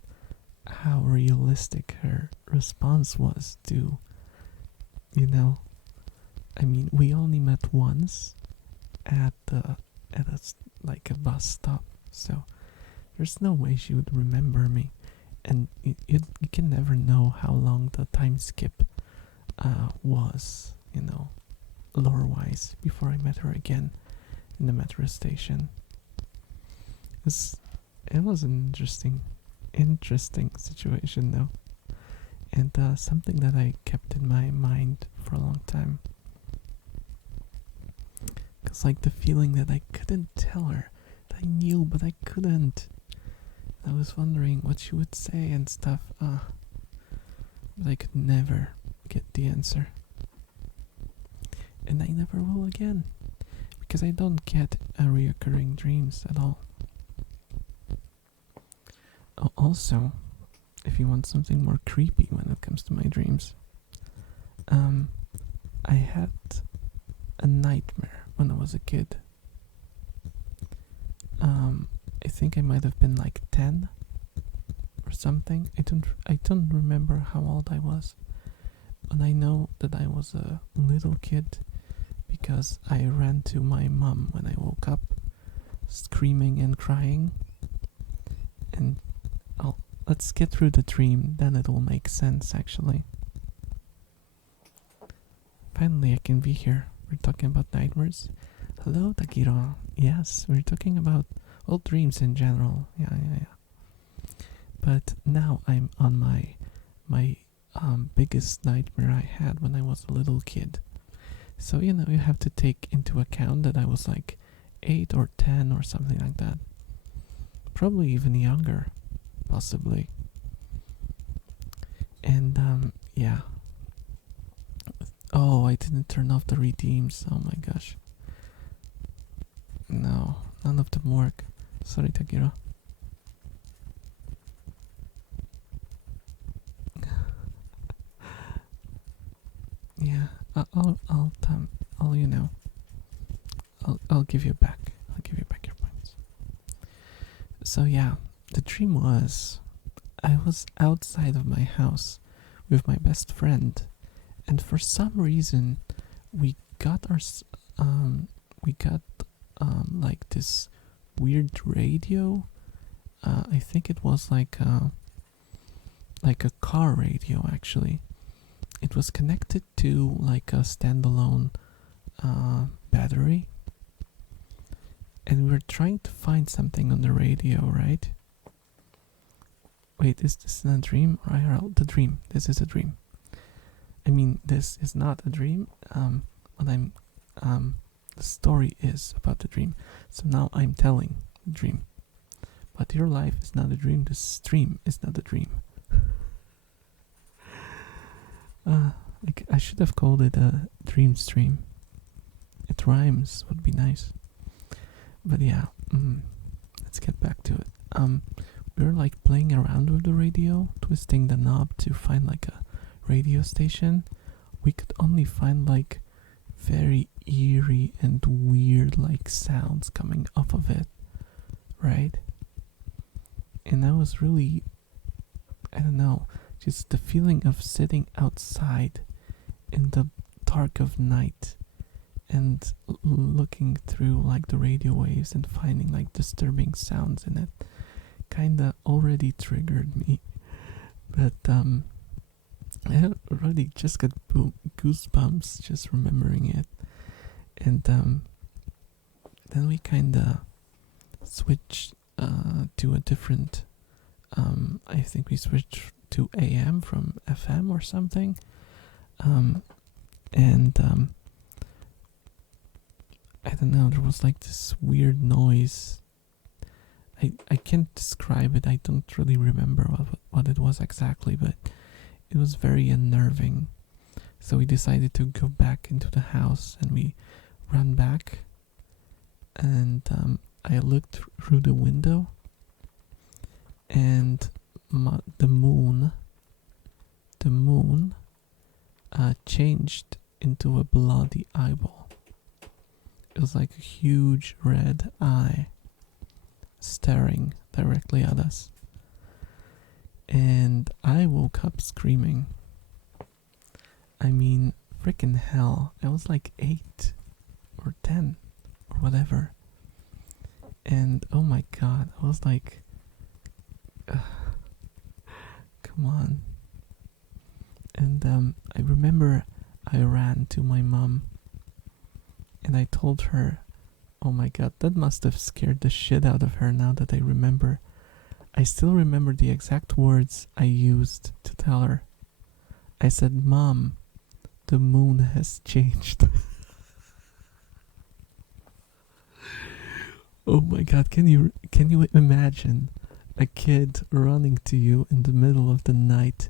how realistic her response was to, I mean, we only met once at a bus stop, so there's no way she would remember me, and you can never know how long the time skip was, lore-wise, before I met her again in the metro station. It was an interesting situation though, and something that I kept in my mind for a long time. Cause the feeling that I couldn't tell her, that I knew but I couldn't. I was wondering what she would say and stuff, but I could never get the answer. And I never will again, because I don't get reoccurring dreams at all. Oh, also, if you want something more creepy when it comes to my dreams, I had a nightmare when I was a kid. I think I might have been 10 or something. I don't remember how old I was, but I know that I was a little kid because I ran to my mom when I woke up, screaming and crying. And let's get through the dream, then it will make sense actually. Finally, I can be here. We're talking about nightmares. Hello, Takiro. Yes, we're talking about all dreams in general. Yeah. But now I'm on my biggest nightmare I had when I was a little kid. So you have to take into account that I was 8 or 10 or something like that. Probably even younger, possibly. And yeah. Oh, I didn't turn off the redeems. Oh my gosh. No, none of them work. Sorry, Takiro. Yeah, I'll I'll give you back. I'll give you back your points. So yeah, the dream was I was outside of my house with my best friend, and for some reason, we got our we got like this weird radio. I think it was like a car radio actually. It was connected to like a standalone battery, and we were trying to find something on the radio, right? Wait, is this a dream or IRL? The dream. This is a dream. I mean, this is not a dream. What I'm, the story is about the dream. So now I'm telling the dream. But your life is not a dream. The stream is not a dream. Like I should have called it a dream stream. It rhymes. Would be nice. But yeah, let's get back to it. We were like playing around with the radio, twisting the knob to find like a radio station. We could only find like very eerie and weird like sounds coming off of it, right? And that was really, I don't know, just the feeling of sitting outside in the dark of night and looking through like the radio waves and finding like disturbing sounds in it kinda already triggered me. But I already just got goosebumps just remembering it. And then we kinda switched to a different I think we switched to AM from FM or something. And I don't know, there was like this weird noise. I can't describe it. I don't really remember what it was exactly, but it was very unnerving. So we decided to go back into the house and we ran back. And I looked through the window, and the moon changed into a bloody eyeball. It was like a huge red eye staring directly at us. And I woke up screaming. I mean, freaking hell. I was like 8 or 10 or whatever. And oh my god, I was like, come on. And I remember I ran to my mom and I told her, oh my god, that must have scared the shit out of her. Now that I remember, I still remember the exact words I used to tell her. I said, Mom, the moon has changed. Oh my god, can you imagine a kid running to you in the middle of the night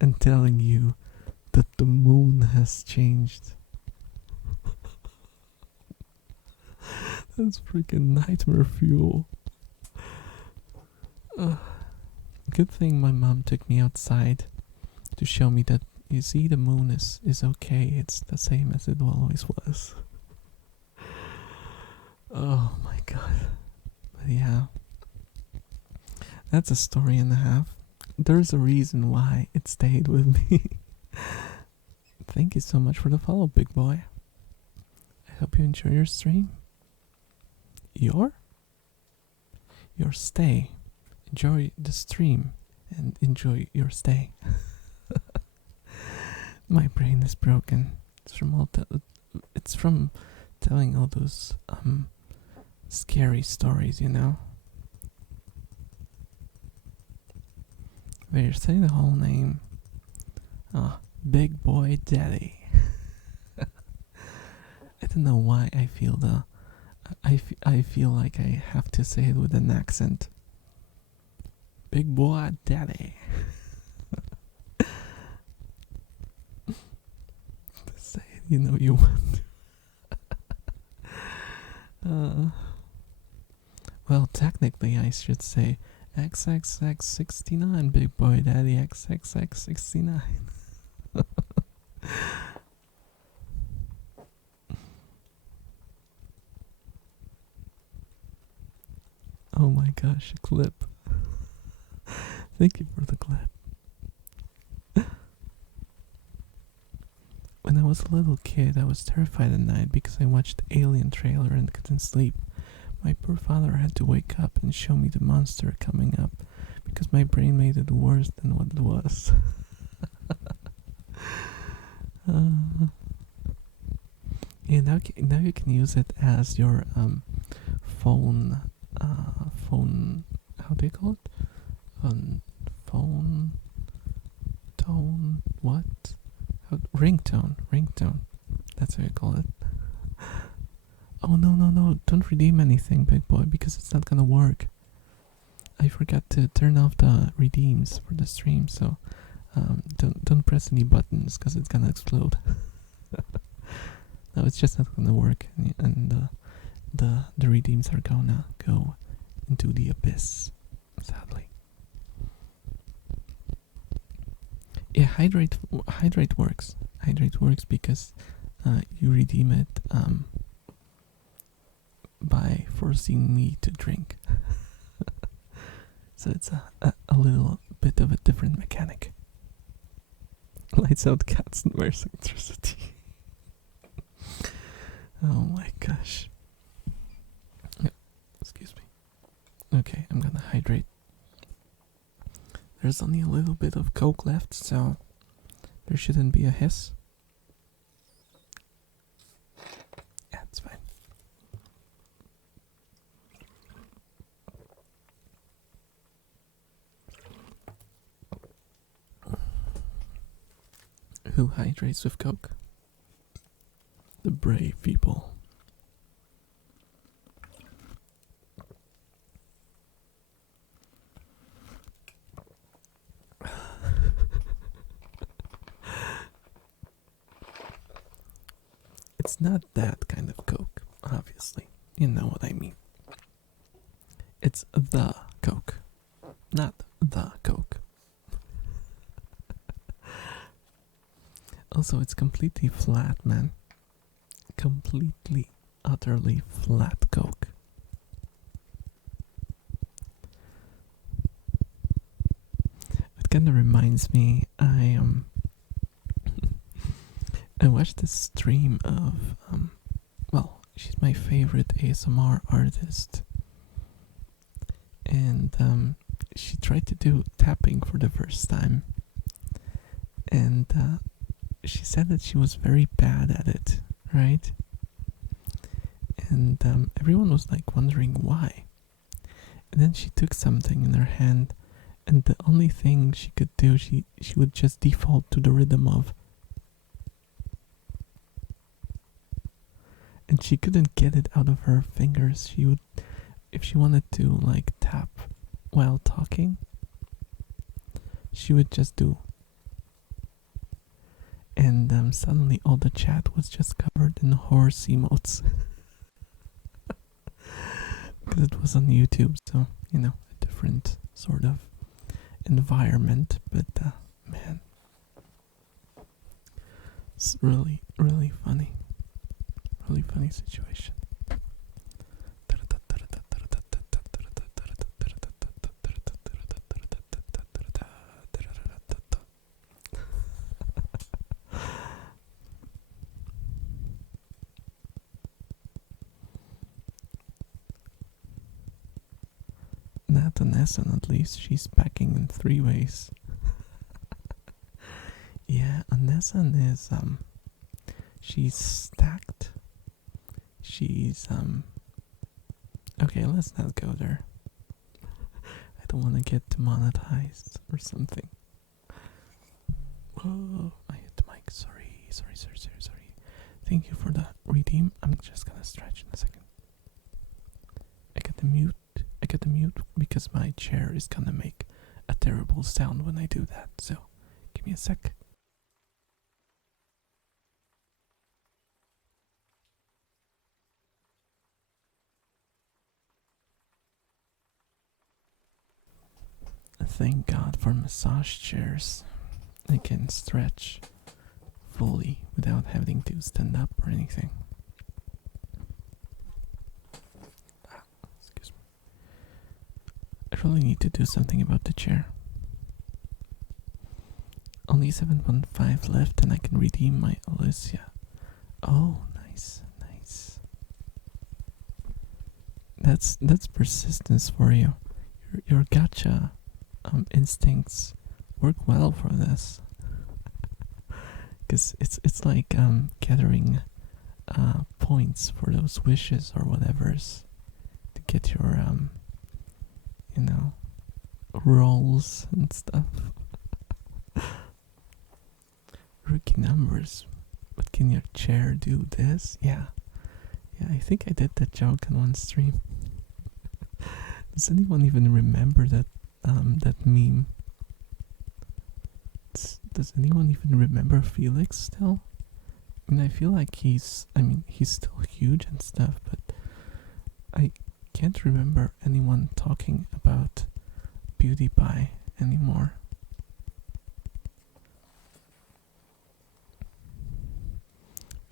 and telling you that the moon has changed? That's freaking nightmare fuel. Good thing my mom took me outside to show me that, you see, the moon is okay. It's the same as it always was. Oh my god. But yeah, that's a story and a half. There's a reason why it stayed with me. Thank you so much for the follow, big boy. I hope you enjoy your stream. Your stay. Enjoy the stream and enjoy your stay. My brain is broken. It's from telling all those scary stories, you know. Wait, say the whole name. Big Boy Daddy. I don't know why I feel I feel like I have to say it with an accent. Big Boy Daddy. Say it, you know you want to. Well, technically I should say XXX69, Big Boy Daddy XXX69. Oh my gosh, a clip. Thank you for the clip. When I was a little kid, I was terrified at night because I watched the Alien trailer and couldn't sleep. My poor father had to wake up and show me the monster coming up because my brain made it worse than what it was. Yeah, now you can use it as your phone. Phone. How do you call it? Phone tone. What? Ringtone. Ringtone. That's how you call it. Oh no! Don't redeem anything, big boy, because it's not gonna work. I forgot to turn off the redeems for the stream, so don't press any buttons because it's gonna explode. No, it's just not gonna work, and the redeems are gonna go into the abyss, sadly. Yeah, hydrate works. Hydrate works because you redeem it by forcing me to drink. So it's a little bit of a different mechanic. Lights out cats and where's electricity? Oh my gosh. Excuse me. Okay, I'm gonna hydrate. There's only a little bit of Coke left, so there shouldn't be a hiss. Yeah, it's fine. Who hydrates with Coke? The brave people. It's not that kind of Coke, obviously. You know what I mean. It's the Coke, not the Coke. Also, it's completely flat, man. Completely, utterly flat Coke. It kind of reminds me, I watched this stream of, well, she's my favorite ASMR artist. And she tried to do tapping for the first time. And she said that she was very bad at it, right? And everyone was like wondering why. And then she took something in her hand, and the only thing she could do, she would just default to the rhythm of. And she couldn't get it out of her fingers. She would, if she wanted to like tap while talking, she would just do. And suddenly all the chat was just covered in horse emotes. Because it was on YouTube, so, you know, a different sort of environment. But, man, it's really, really funny. Really funny situation. Not an Essen, at least. She's packing in 3 ways. Yeah, an Essen is, she's stacked. She's, okay, let's not go there. I don't want to get demonetized or something. Oh, I hit the mic. Sorry. Thank you for the redeem. I'm just gonna stretch in a second. I got the mute because my chair is gonna make a terrible sound when I do that. So, give me a sec. Thank God for massage chairs. I can stretch fully without having to stand up or anything. Excuse me. probably need to do something about the chair. Only 7.5 left and I can redeem my Alicia. Oh, nice, nice. That's persistence for you. Your gacha instincts work well for this. Because it's like gathering points for those wishes or whatever's to get your you know, rolls and stuff. Rookie numbers. But can your chair do this? Yeah. Yeah, I think I did that joke on one stream. Does anyone even remember that meme? Does anyone even remember Felix still? I mean, I feel like he's still huge and stuff, but I can't remember anyone talking about Beauty Pie anymore.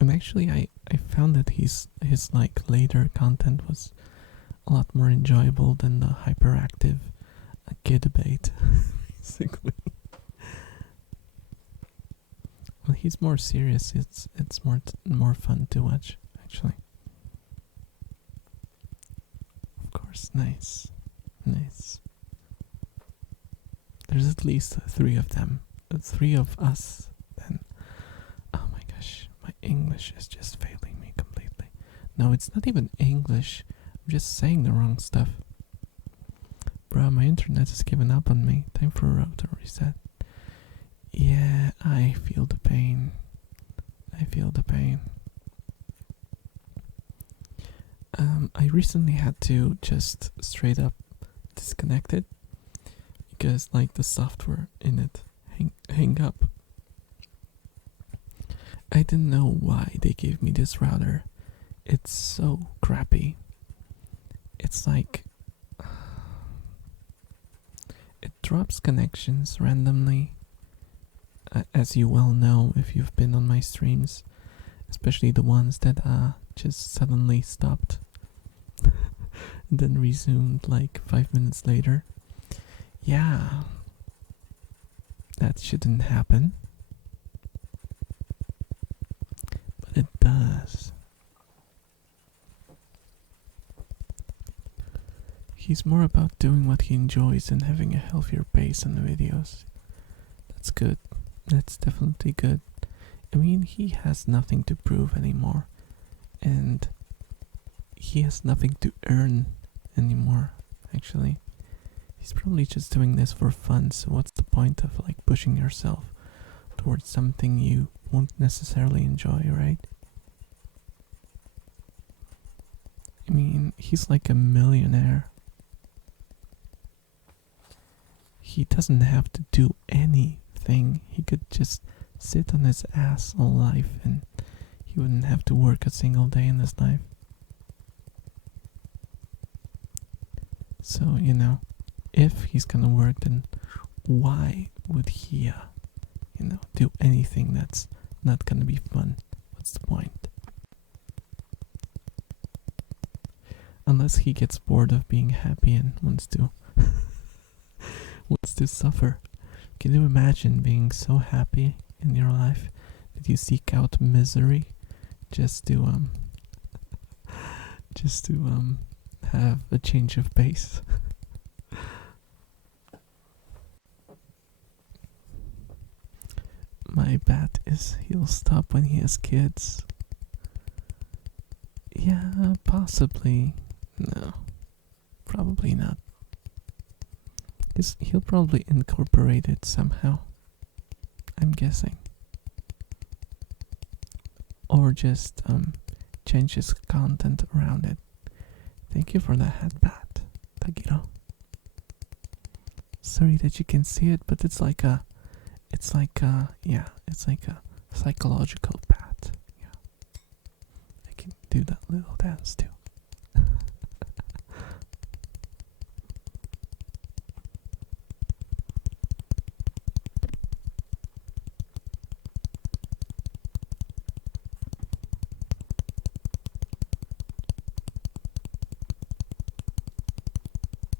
And actually, I found that his like later content was a lot more enjoyable than the hyperactive gay debate, basically. When he's more serious, it's more fun to watch, actually. Of course, nice, nice. There's at least 3 of them, 3 of us. Then, oh my gosh, my English is just failing me completely. No, it's not even English. I'm just saying the wrong stuff. Bruh, my internet has given up on me. Time for a router reset. Yeah, I feel the pain. I feel the pain. I recently had to just straight up disconnect it because like the software in it hang up. I didn't know why they gave me this router. It's so crappy. It's like it drops connections randomly. As you well know if you've been on my streams, especially the ones that just suddenly stopped and then resumed like 5 minutes later. Yeah, that shouldn't happen, but it does. He's more about doing what he enjoys and having a healthier pace on the videos. That's good. That's definitely good. I mean, he has nothing to prove anymore. And he has nothing to earn anymore, actually. He's probably just doing this for fun, so what's the point of like pushing yourself towards something you won't necessarily enjoy, right? I mean, he's like a millionaire. He doesn't have to do anything. He could just sit on his ass all life and he wouldn't have to work a single day in his life. So, you know, if he's gonna work, then why would he, do anything that's not gonna be fun? What's the point? Unless he gets bored of being happy and wants to suffer. Can you imagine being so happy in your life that you seek out misery just to have a change of pace? My bet is he'll stop when he has kids. Yeah, possibly. No, probably not. Because he'll probably incorporate it somehow. I'm guessing. Or just change his content around it. Thank you for the headbat, Tagiro. Sorry that you can see it, but it's like a psychological bat. Yeah. I can do that little dance too.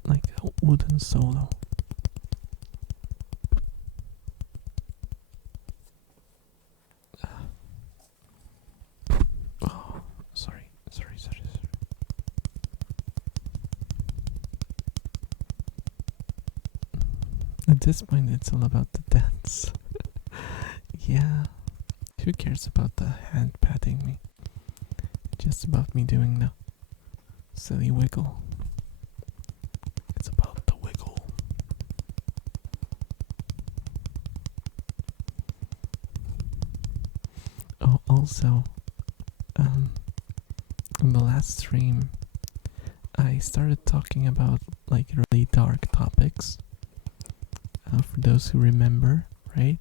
like a wooden solo. Oh, sorry. At this point, it's all about the dance. Yeah, who cares about the hand patting me? Just about me doing the silly wiggle. It's about the wiggle. Oh, also, in the last stream, I started talking about like really dark topics. For those who remember, right?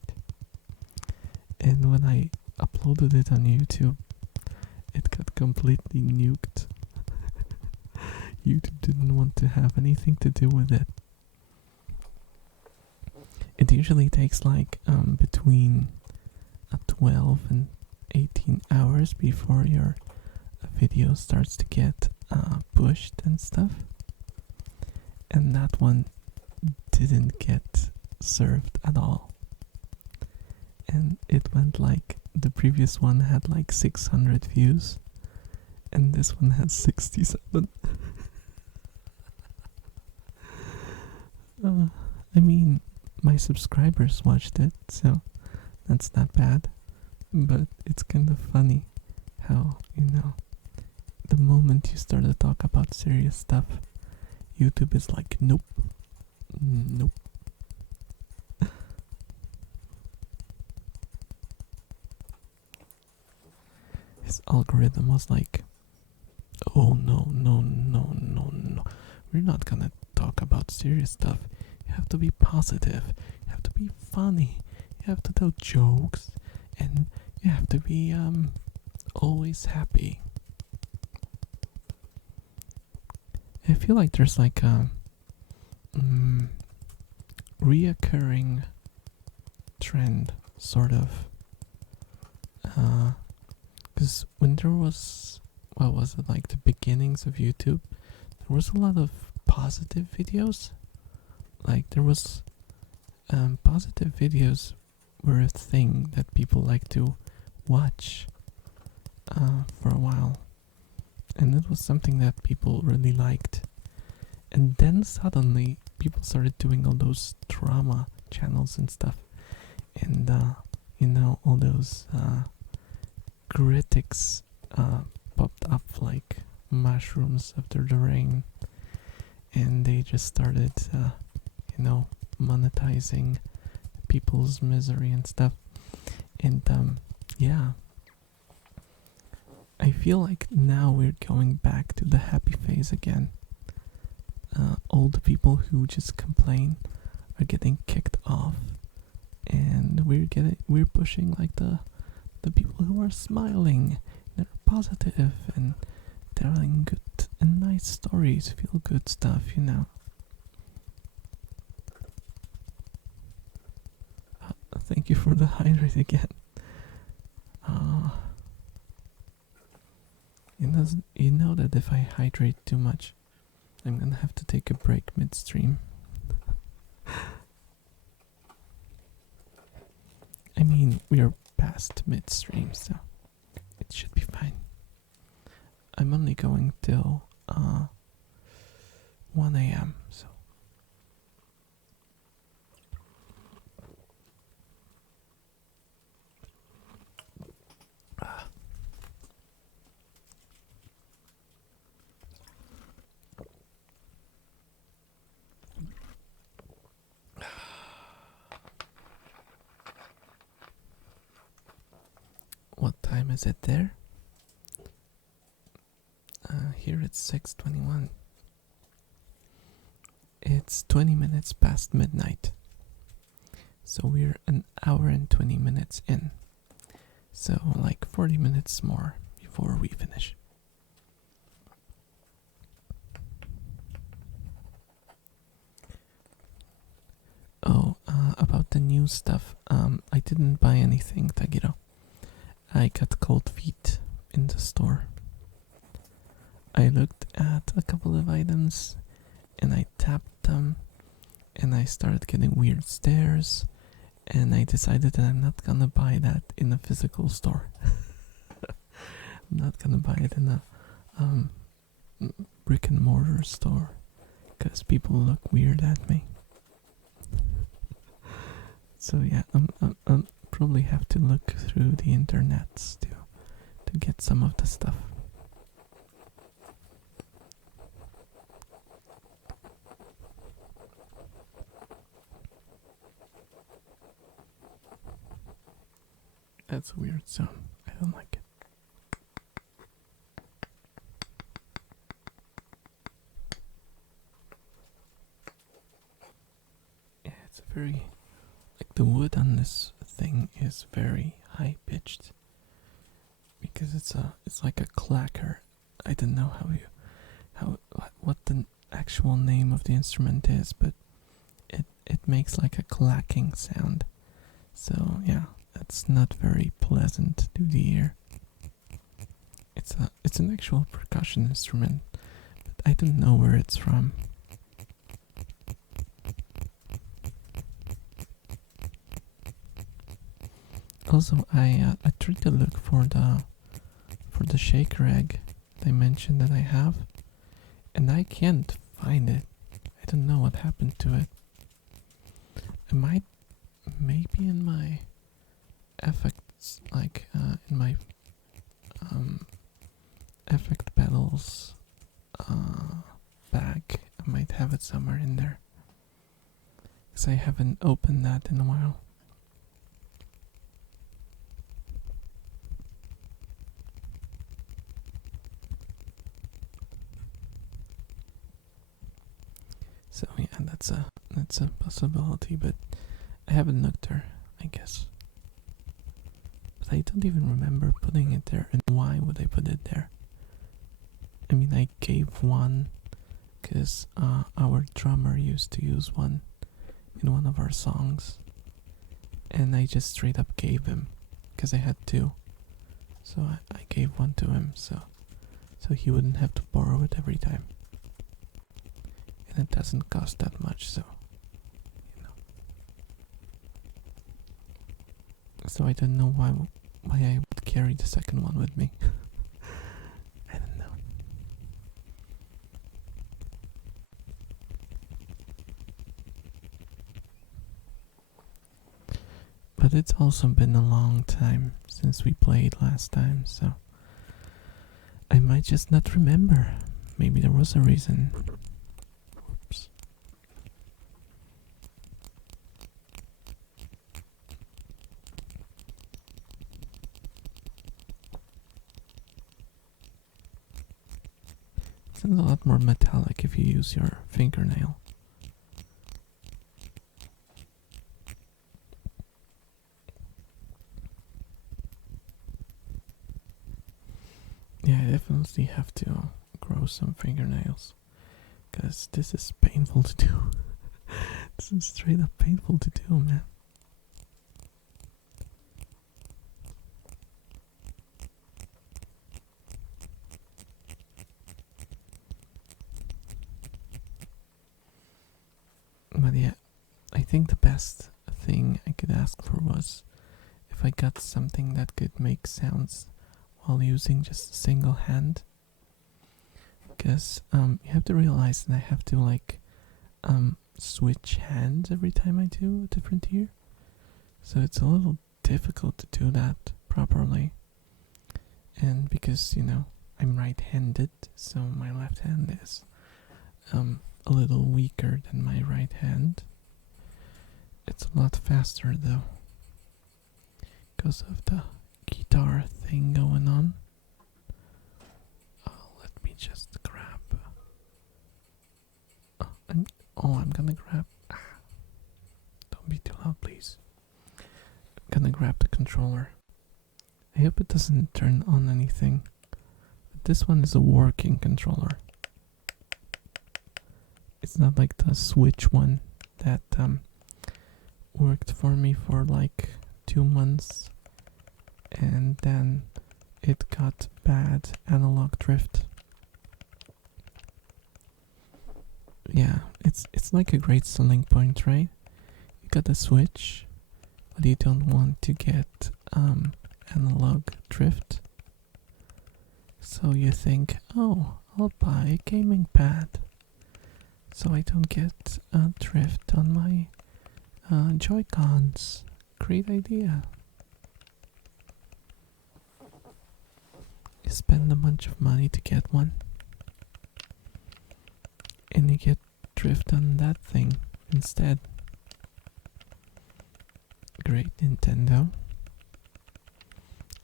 And when I uploaded it on YouTube, it got completely nuked. YouTube didn't want to have anything to do with it. It usually takes like between 12 and 18 hours before your video starts to get pushed and stuff. And that one didn't get served at all. And it went like the previous one had like 600 views and this one has 67. I mean, my subscribers watched it, so that's not bad. But it's kind of funny how, the moment you start to talk about serious stuff, YouTube is like, nope. His algorithm was like, oh no. We're not gonna talk about serious stuff. You have to be positive. You have to be funny. You have to tell jokes. And you have to be always happy. I feel like there's like a reoccurring trend, sort of. Because when there was, what was it, like the beginnings of YouTube, there was a lot of positive videos. Like there was positive videos were a thing that people like to watch for a while, and it was something that people really liked. And then suddenly people started doing all those drama channels and stuff, and all those critics popped up like mushrooms after the rain, and they just started monetizing people's misery and stuff. And yeah, I feel like now we're going back to the happy phase again. All the people who just complain are getting kicked off, and we're pushing like the people who are smiling, they're positive and telling good and nice stories, feel good stuff, Thank you for the hydrate again. You know that if I hydrate too much, I'm gonna have to take a break midstream. I mean, we are past midstream, so it should be fine. I'm only going till 1 a.m. so. What time is it there? Here it's 6:21. It's 20 minutes past midnight. So we're an hour and 20 minutes in. So like 40 minutes more before we finish. Oh, about the new stuff. I didn't buy anything, Tagiro. I got cold feet in the store. I looked at a couple of items and I tapped them, and I started getting weird stares, and I decided that I'm not gonna buy that in a physical store. I'm not gonna buy it in a brick and mortar store because people look weird at me. So yeah, I'm probably have to look through the internets to get some of the stuff. That's a weird sound. I don't like it. Yeah, it's a very, like, the wood on this thing is very high pitched because it's like a clacker. I don't know what the actual name of the instrument is, but it makes like a clacking sound. So yeah, that's not very pleasant to the ear. It's an actual percussion instrument, but I don't know where it's from. Also, I tried to look for the shaker egg they mentioned that I have, and I can't find it. I don't know what happened to it. It might maybe in my effects, like in my effect pedals bag. I might have it somewhere in there, because I haven't opened that in a while. So yeah, that's a possibility, but I haven't looked there, I guess. But I don't even remember putting it there, and why would I put it there? I mean, I gave one because our drummer used to use one in one of our songs, and I just straight up gave him because I had two. So I gave one to him, so he wouldn't have to borrow it every time. And it doesn't cost that much, so you know. So I don't know why I would carry the second one with me. I don't know. But it's also been a long time since we played last time, so I might just not remember. Maybe there was a reason. Oops. It sounds a lot more metallic if you use your fingernail. Yeah, I definitely have to grow some fingernails, because this is painful to do. This is straight up painful to do, man. But yeah, I think the best thing I could ask for was if I got something that could make sounds while using just a single hand. Because you have to realize that I have to like switch hands every time I do a different ear. So it's a little difficult to do that properly. And because, I'm right-handed, so my left hand is a little weaker than my right hand. It's a lot faster though, because of the guitar thing going on. Let me just grab. I'm gonna grab. Don't be too loud, please. I'm gonna grab the controller. I hope it doesn't turn on anything. But this one is a working controller. It's not like the Switch one that worked for me for like 2 months, and then it got bad analog drift. yeah, it's like a great selling point, right? You got the Switch, but you don't want to get analog drift. So you think, oh, I'll buy a gaming pad so I don't get drift on my Joy-Cons. Great idea. You spend a bunch of money to get one, and you get drift on that thing instead. Great, Nintendo.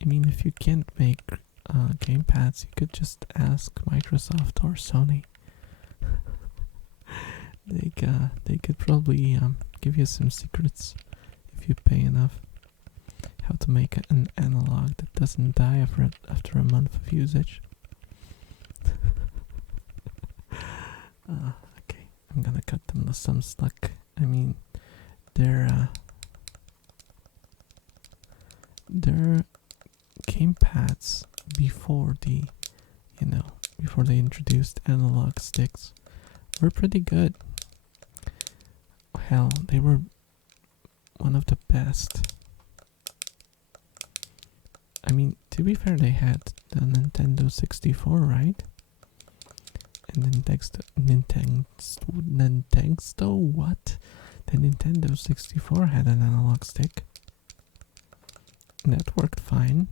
I mean, if you can't make gamepads, you could just ask Microsoft or Sony. They could probably give you some secrets if you pay enough. How to make an analog that doesn't die after a month of usage. Okay, I'm gonna cut them some slack. I mean, they're gamepads before before they introduced analog sticks were pretty good. Hell, they were one of the best. I mean, to be fair, they had the Nintendo 64, right? And Nintendo, what? The Nintendo 64 had an analog stick. And that worked fine.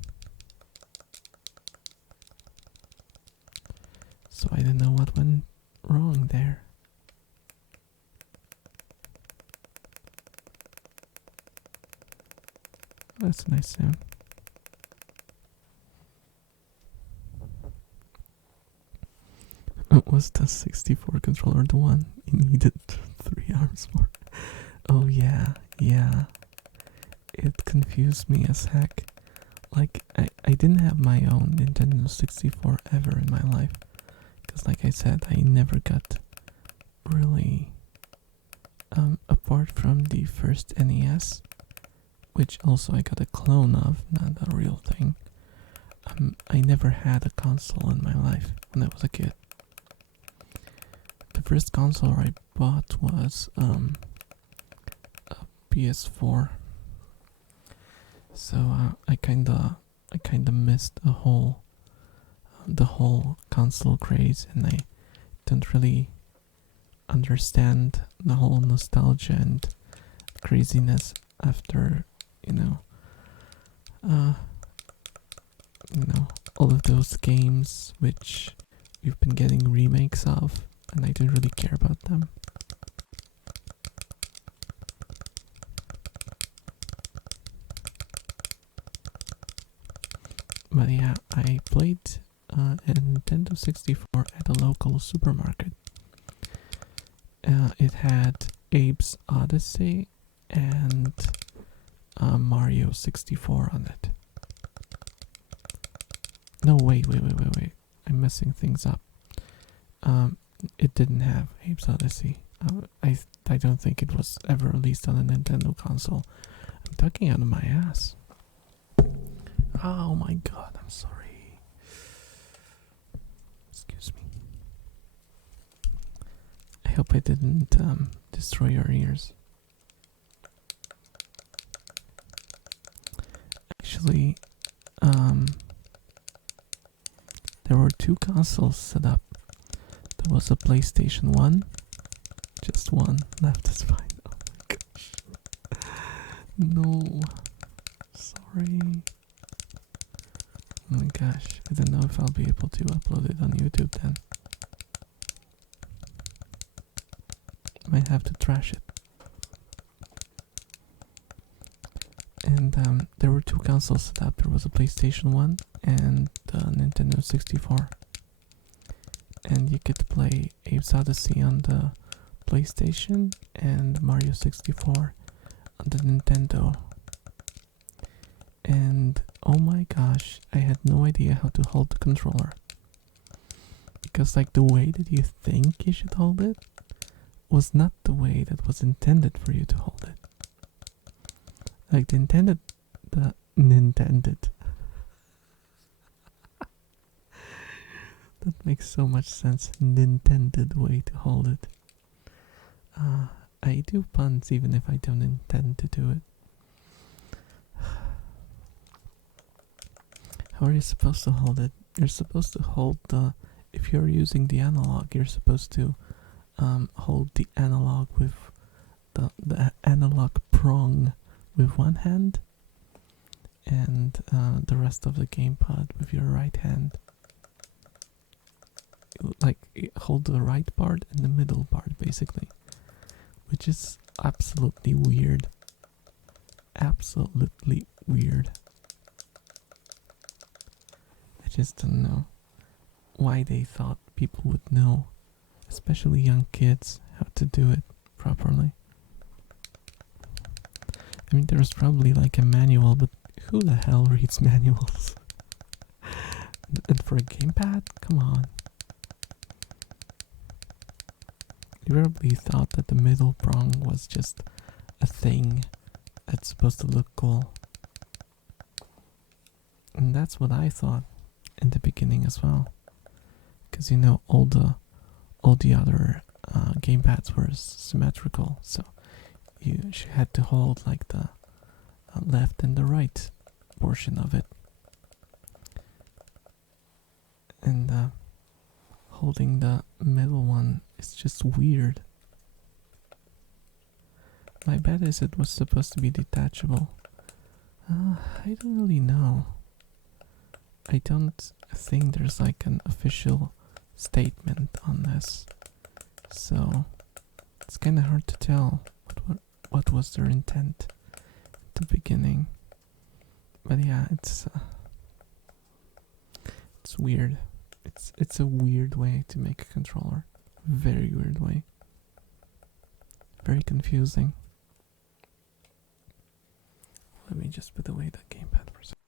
So I don't know what went wrong there. Oh, that's a nice sound. Was the 64 controller the one you needed 3 arms for? Oh yeah. It confused me as heck. Like, I didn't have my own Nintendo 64 ever in my life. Because like I said, I never got really, apart from the first NES, which also I got a clone of, not a real thing. I never had a console in my life when I was a kid. The first console I bought was a PS4. So I kinda missed the whole console craze, and I don't really understand the whole nostalgia and craziness after all of those games which we've been getting remakes of, and I don't really care about them. But yeah, I played a Nintendo 64 at a local supermarket. It had Abe's Odyssey and Mario 64 on it. No, wait. I'm messing things up. It didn't have Abe's Odyssey. I don't think it was ever released on a Nintendo console. I'm talking out of my ass. Oh my god, I'm sorry. Excuse me. I hope I didn't destroy your ears. Actually, there were 2 consoles set up. There was a PlayStation 1, just one left, is fine. Oh my gosh. No, sorry. Oh my gosh, I don't know if I'll be able to upload it on YouTube then. Might have to trash it. And there were 2 consoles set up. There was a PlayStation 1 and the Nintendo 64. And you could play Abe's Odyssey on the PlayStation and Mario 64 on the Nintendo. And oh my gosh, I had no idea how to hold the controller. Because like the way that you think you should hold it was not the way that was intended for you to hold it. Like the intended. That makes so much sense. An intended way to hold it. I do puns even if I don't intend to do it. How are you supposed to hold it? You're supposed to hold the. If you're using the analog, you're supposed to hold the analog with the analog prong with one hand, and the rest of the gamepad with your right hand. Like hold the right part and the middle part basically, which is absolutely weird. Absolutely weird. I just don't know why they thought people would know, especially young kids, how to do it properly. I mean, there's probably like a manual, but who the hell reads manuals? And for a gamepad? Come on. You probably thought that the middle prong was just a thing that's supposed to look cool. And that's what I thought in the beginning as well. Because you know, all the other gamepads were symmetrical, so you had to hold like the left and the right portion of it. And holding the middle one is just weird. My bet is it was supposed to be detachable. I don't really know. I don't think there's like an official statement on this, so it's kind of hard to tell what was their intent at the beginning. But yeah, it's weird. It's a weird way to make a controller. Very weird way. Very confusing. Let me just put away the gamepad for a second.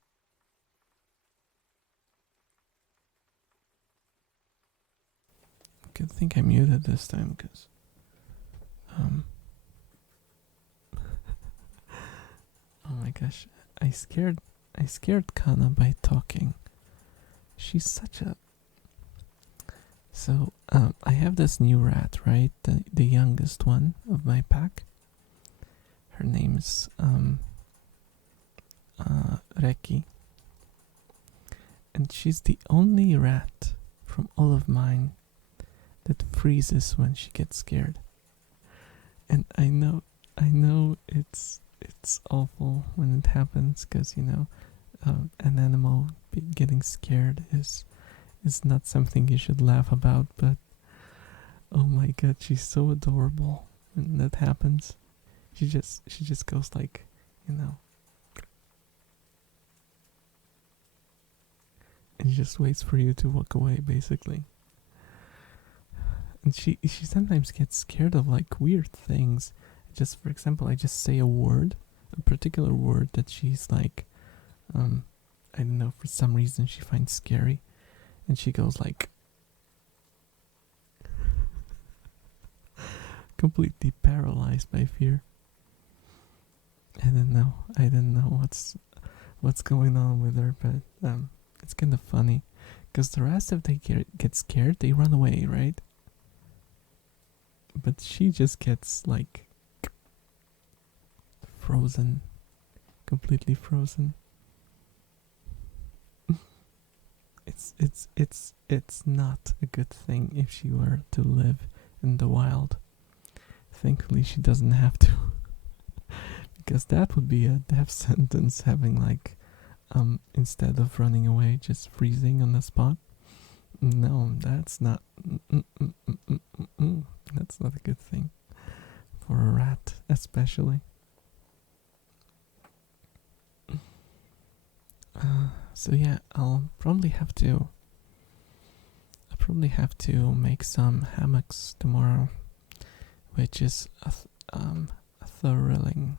Good thing I muted this time, because oh my gosh, I scared Kana by talking. She's such a. So I have this new rat, right? The youngest one of my pack. Her name's Reki, and she's the only rat from all of mine that freezes when she gets scared. And I know it's awful when it happens, because you know, an animal getting scared is not something you should laugh about. But oh my god, she's so adorable when that happens. She just goes like, you know, and she just waits for you to walk away basically. And she sometimes gets scared of like weird things. Just for example, I just say a particular word that she's like, I don't know, for some reason she finds scary, and she goes like completely paralyzed by fear. I don't know what's going on with her, but it's kind of funny, because the rest, if they get scared, they run away, right? But she just gets like frozen, completely frozen. It's not a good thing if she were to live in the wild. Thankfully she doesn't have to. Because that would be a death sentence, having like instead of running away, just freezing on the spot. No, that's not that's not a good thing for a rat, especially. So yeah, I'll probably have to make some hammocks tomorrow, which is a thrilling.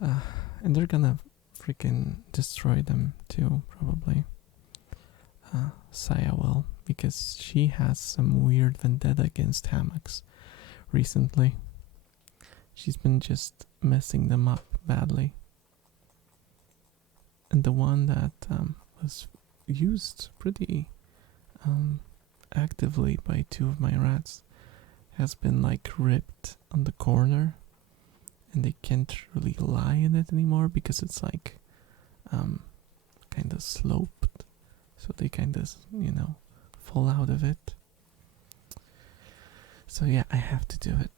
And they're gonna freaking destroy them too, probably. Saya will, because she has some weird vendetta against hammocks recently. She's been just messing them up badly. And the one that was used pretty actively by two of my rats has been like ripped on the corner, and they can't really lie in it anymore because it's like kind of sloped, so they kind of fall out of it. So yeah, I have to do it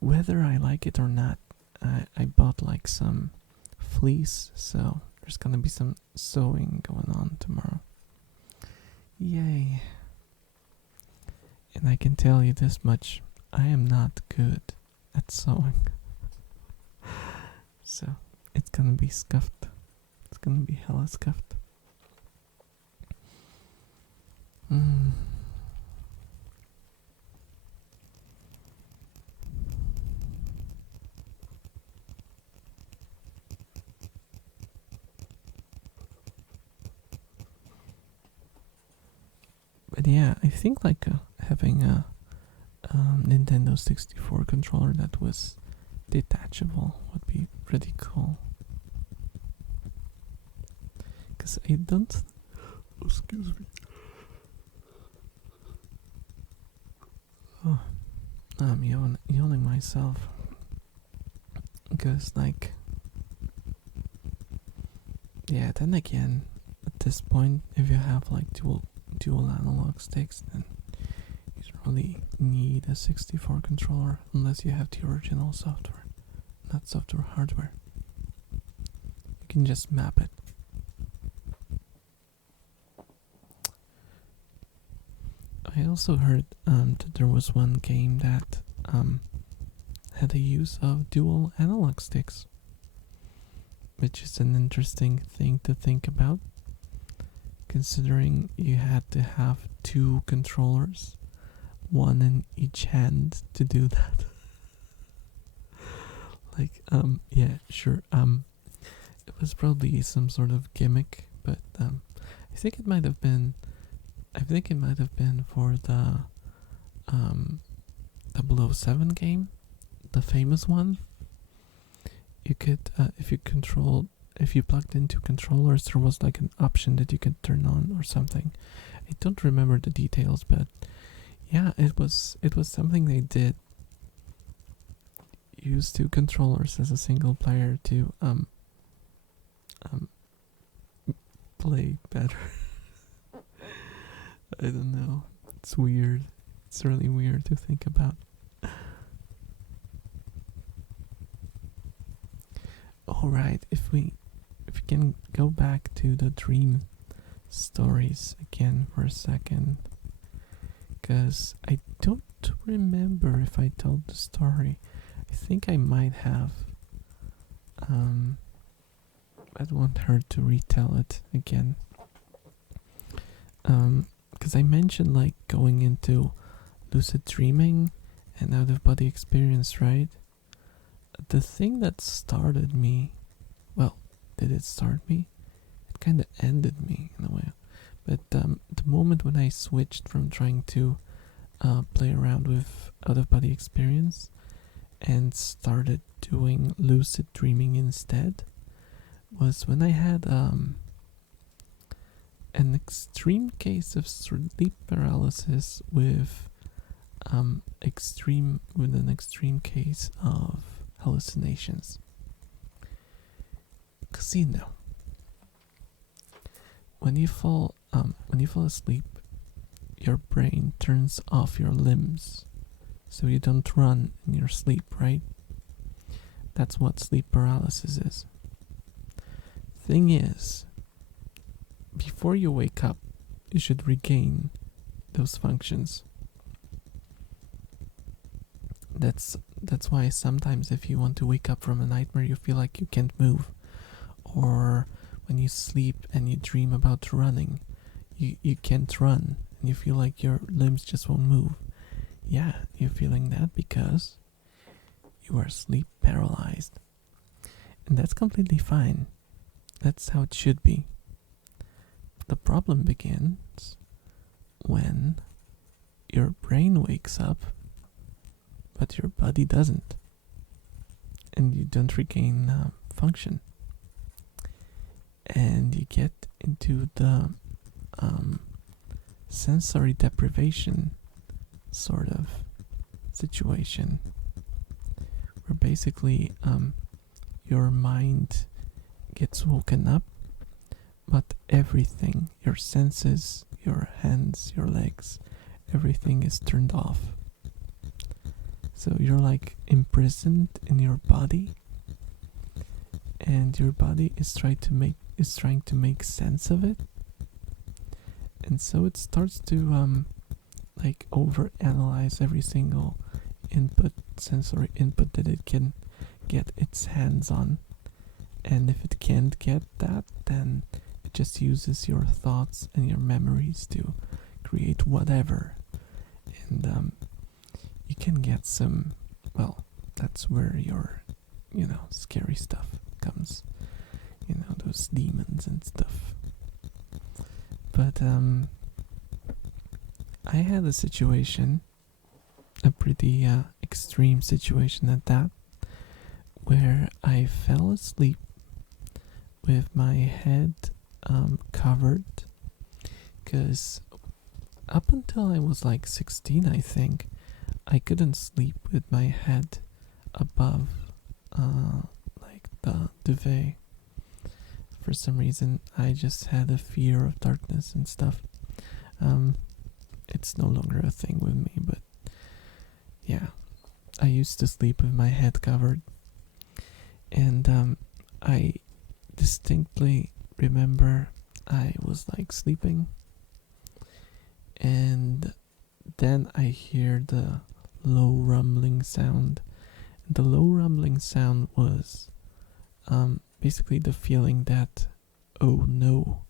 whether I like it or not. I bought like some fleece, so there's gonna be some sewing going on tomorrow. Yay. And I can tell you this much, I am not good at sewing. So it's gonna be scuffed. It's gonna be hella scuffed. But yeah, I think like having a Nintendo 64 controller that was detachable would be pretty cool. Because I don't. Excuse me. Oh, I'm yawning myself. Because, like. Yeah, then again, at this point, if you have like dual analog sticks, then you don't really need a 64 controller unless you have the original software, not software, hardware. You can just map it. I also heard that there was one game that had the use of dual analog sticks, which is an interesting thing to think about, considering you had to have two controllers, one in each hand to do that. Like, yeah, sure, it was probably some sort of gimmick, but I think it might have been for the 007 game, the famous one. You could, if you plugged into controllers, there was like an option that you could turn on or something. I don't remember the details, but yeah, it was something they did. Use two controllers as a single player to play better. I don't know. It's weird. It's really weird to think about. Alright, if we can go back to the dream stories again for a second. Because I don't remember if I told the story. I think I might have. I'd want her to retell it again. Because I mentioned like going into lucid dreaming and out of body experience, right? The thing that started me, well, did it start me? It kind of ended me in a way. But the moment when I switched from trying to play around with out of body experience and started doing lucid dreaming instead was when I had an extreme case of sleep paralysis with an extreme case of hallucinations. Cause when you fall asleep, your brain turns off your limbs, so you don't run in your sleep, right? That's what sleep paralysis is. Thing is, before you wake up, you should regain those functions. That's why sometimes if you want to wake up from a nightmare, you feel like you can't move. Or when you sleep and you dream about running, you can't run and you feel like your limbs just won't move. Yeah, you're feeling that because you are sleep paralyzed. And that's completely fine. That's how it should be. The problem begins when your brain wakes up, but your body doesn't. And you don't regain function. And you get into the sensory deprivation sort of situation where basically your mind gets woken up, but everything, your senses, your hands, your legs, everything is turned off. So you're like imprisoned in your body, and your body is trying to make sense of it, and so it starts to like overanalyze every single sensory input that it can get its hands on. And if it can't get that, then it just uses your thoughts and your memories to create whatever. And you can get some, well, that's where your, scary stuff comes. Those demons and stuff. But I had a situation, a pretty extreme situation at that, where I fell asleep with my head covered, because up until I was like 16, I think, I couldn't sleep with my head above like the duvet. For some reason, I just had a fear of darkness and stuff. It's no longer a thing with me, but yeah, I used to sleep with my head covered. And I distinctly remember I was like sleeping, and then I hear the low rumbling sound. The low rumbling sound was basically the feeling that, oh no,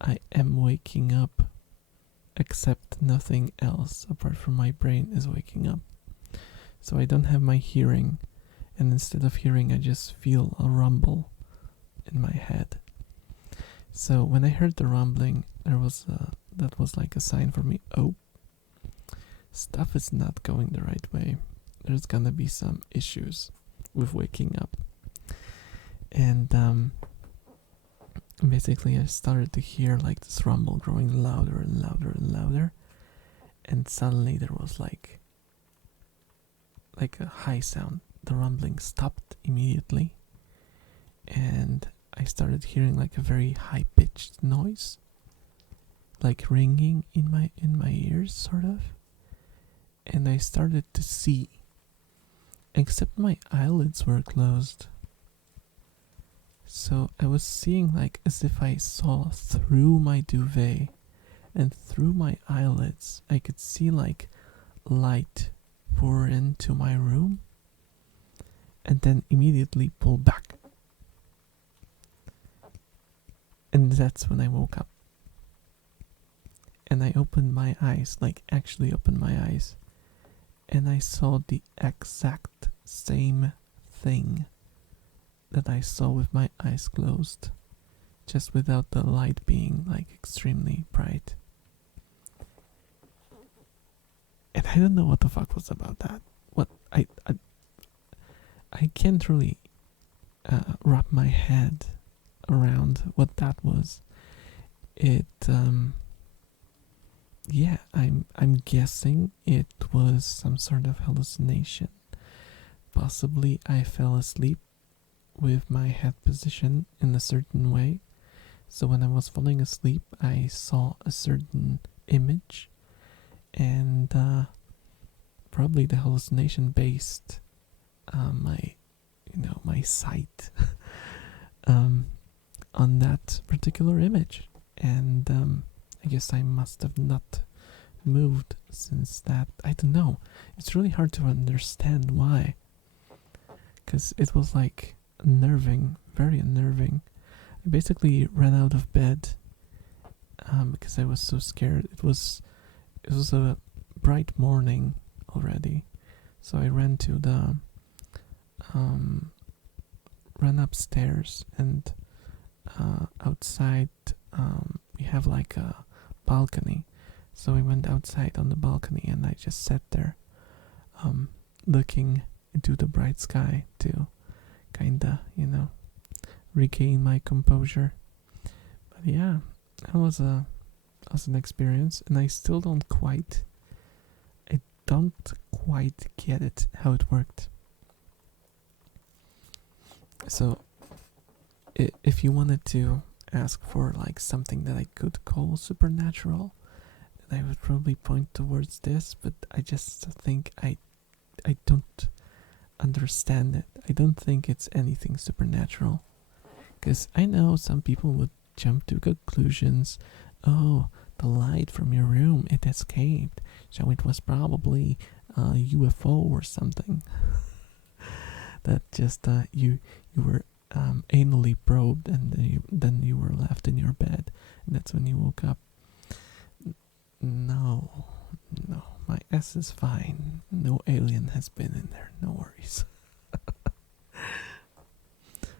I am waking up, except nothing else apart from my brain is waking up. So I don't have my hearing, and instead of hearing, I just feel a rumble in my head. So when I heard the rumbling, that was like a sign for me. Oh, stuff is not going the right way. There's gonna be some issues with waking up. And basically, I started to hear like this rumble growing louder and louder and louder, and suddenly there was like a high sound. The rumbling stopped immediately, and I started hearing like a very high-pitched noise, like ringing in my ears, sort of. And I started to see, except my eyelids were closed. So I was seeing like as if I saw through my duvet, and through my eyelids I could see like light pour into my room and then immediately pull back. And that's when I woke up. And I opened my eyes, like actually opened my eyes, and I saw the exact same thing that I saw with my eyes closed, just without the light being like extremely bright. And I don't know what the fuck was about that. What I can't really wrap my head around what that was. Yeah, I'm guessing it was some sort of hallucination. Possibly I fell asleep with my head positioned in a certain way. So when I was falling asleep, I saw a certain image, and probably the hallucination based my sight on that particular image. And I guess I must have not moved since that. I don't know. It's really hard to understand why, because it was like unnerving, very unnerving. I basically ran out of bed because I was so scared. It was a bright morning already, so I ran to the ran upstairs, and outside we have like a balcony, so I went outside on the balcony and I just sat there looking into the bright sky to kinda regain my composure. But yeah, that was an experience, and I still don't quite, I don't quite get it how it worked. So if you wanted to ask for like something that I could call supernatural, then I would probably point towards this, but I just think I don't understand it. I don't think it's anything supernatural. Because I know some people would jump to conclusions. Oh, the light from your room, it escaped. So it was probably a UFO or something. That just you were anally probed, and then you were left in your bed, and that's when you woke up. No, no, my ass is fine. No alien has been in there. No worries.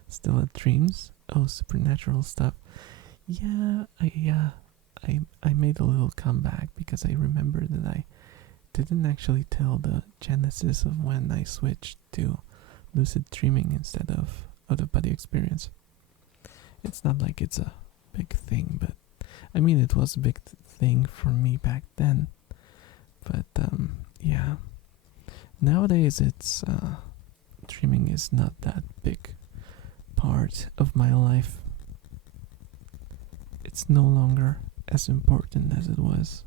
Still had dreams? Oh, supernatural stuff. Yeah, I made a little comeback because I remember that I didn't actually tell the genesis of when I switched to lucid dreaming instead of out of body experience. It's not like it's a big thing, but I mean it was a big thing for me back then. But yeah, nowadays it's dreaming is not that big part of my life. It's no longer as important as it was.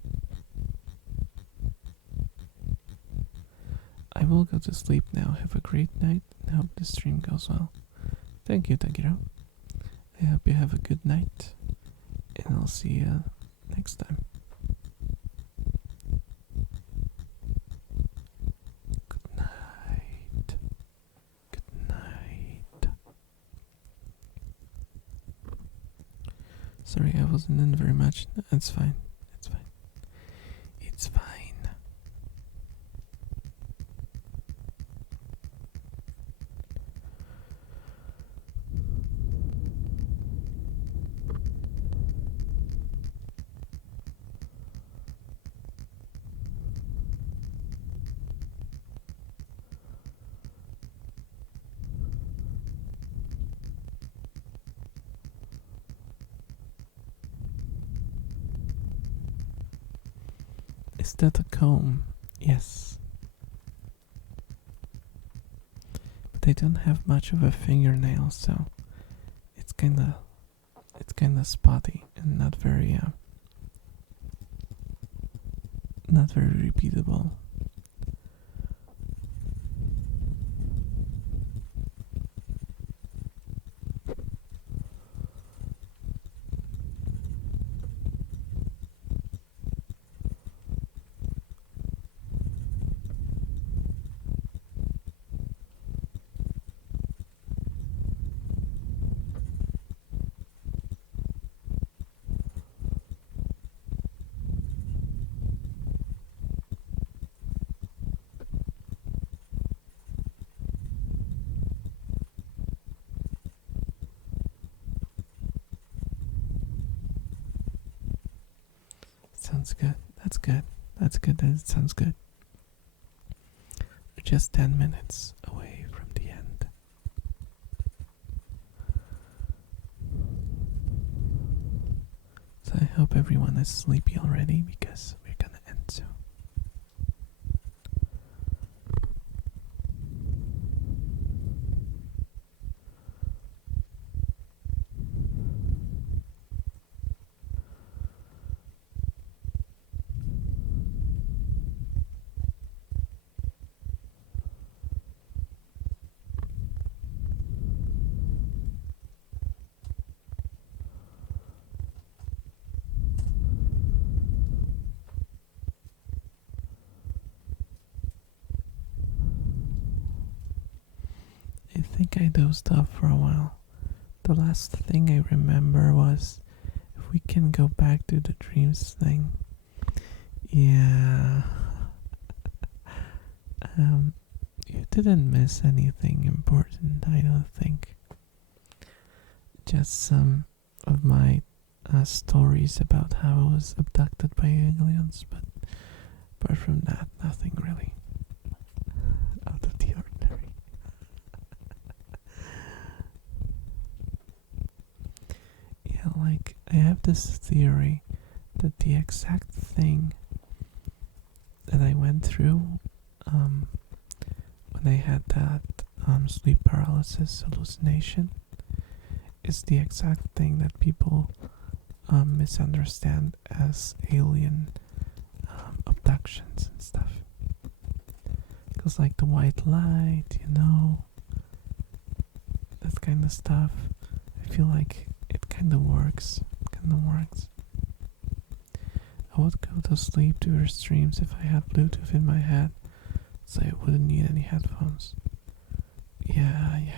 I will go to sleep now. Have a great night and hope the stream goes well. Thank you, Tagiro. I hope you have a good night, and I'll see you next time. Good night. Good night. Sorry, I wasn't in very much. It's fine. It's fine. It's fine. Is that a comb? Yes. But I don't have much of a fingernail, so it's kinda spotty and not very repeatable. Sounds good. That's good. That's good. That sounds good. We're just 10 minutes away from the end. So I hope everyone is sleepy already because we're gonna end soon. I think I dozed off for a while. The last thing I remember was if we can go back to the dreams thing. Yeah. You didn't miss anything important, I don't think. Just some of my stories about how I was abducted by aliens, but apart from that, nothing really out of the ordinary. Yeah, like, I have this theory that the exact thing that I went through um, when I had that sleep paralysis hallucination is the exact thing that people misunderstand as alien abductions and stuff. Because, like, the white light, that kind of stuff, I feel like it kind of works. I would go to sleep to your streams if I had Bluetooth in my head, so I wouldn't need any headphones. Yeah. I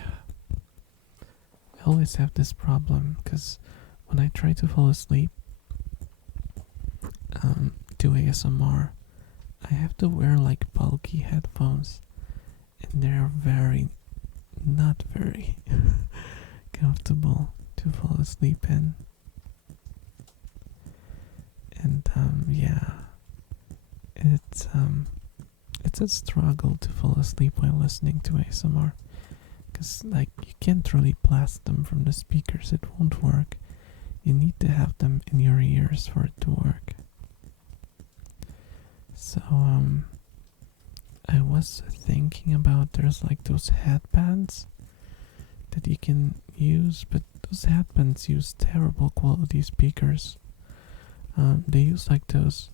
always have this problem, because when I try to fall asleep, do ASMR, I have to wear like bulky headphones, and they're not very comfortable to fall asleep in. And it's a struggle to fall asleep while listening to ASMR, because like you can't really blast them from the speakers, it won't work. You need to have them in your ears for it to work. So I was thinking about, there's like those headbands that you can use, but those headbands use terrible quality speakers. They use like those,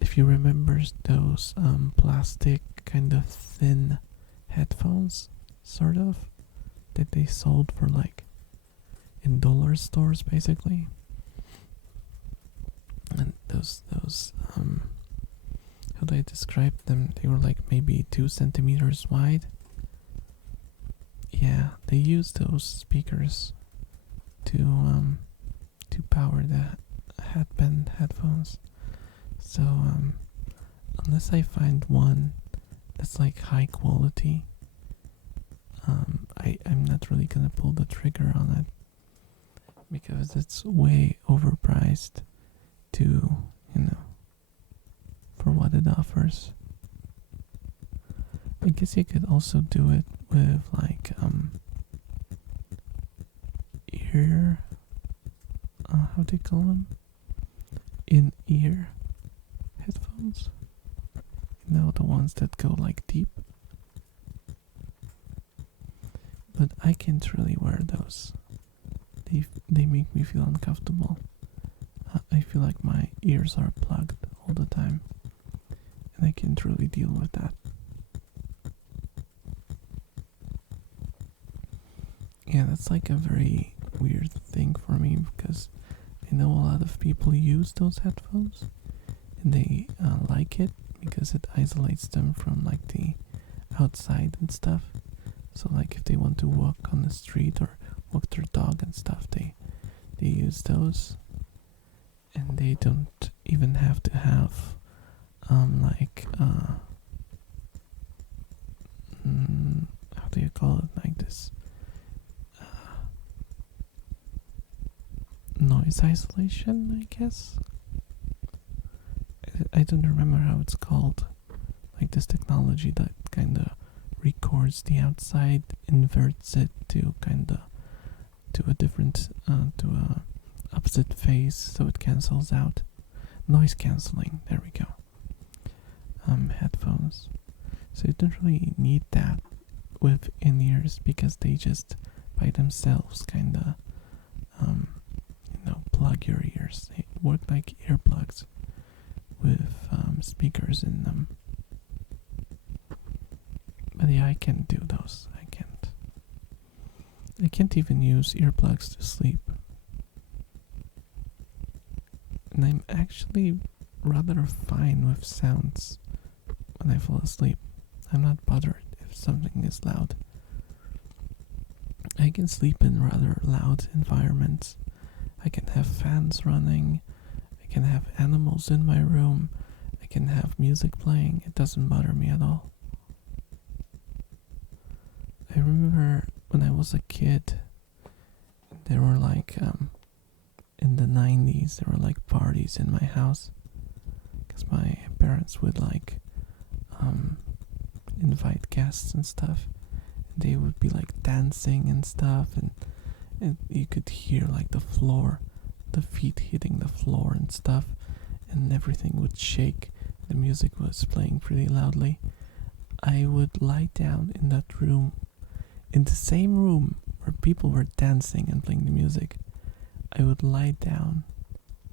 if you remember those plastic kind of thin headphones, sort of, that they sold for like in dollar stores basically. And those how do I describe them? They were like maybe 2 centimeters wide. Yeah, they use those speakers to power the headband headphones. So unless I find one that's like high quality, I'm not really gonna pull the trigger on it, because it's way overpriced to, for what it offers. I guess you could also do it with like ear, how do you call them? In-ear headphones. The ones that go like deep. But I can't really wear those. They make me feel uncomfortable. I feel like my ears are plugged all the time, and I can't really deal with that. Yeah, that's like a very weird thing for me, because I know a lot of people use those headphones, and they like it because it isolates them from like the outside and stuff. So like if they want to walk on the street or walk their dog and stuff, they use those, and they don't even have to have how do you call it, like this noise isolation, I guess. I don't remember how it's called, like this technology that kinda records the outside, inverts it to kinda to a different to a opposite phase, so it cancels out. Noise cancelling, there we go. Headphones. So you don't really need that with in-ears, because they just by themselves kinda plug your ears. They work like earplugs with speakers in them. But yeah, I can't do those. I can't even use earplugs to sleep. And I'm actually rather fine with sounds when I fall asleep. I'm not bothered if something is loud. I can sleep in rather loud environments. I can have fans running. I can have animals in my room. I can have music playing. It doesn't bother me at all. I remember when I was a kid, there were like in the 90s, there were like parties in my house, because my parents would like invite guests and stuff. They would be like dancing and stuff, and you could hear like the floor, the feet hitting the floor and stuff, and everything would shake the music was playing pretty loudly, I would lie down in that room, in the same room where people were dancing and playing the music. I would lie down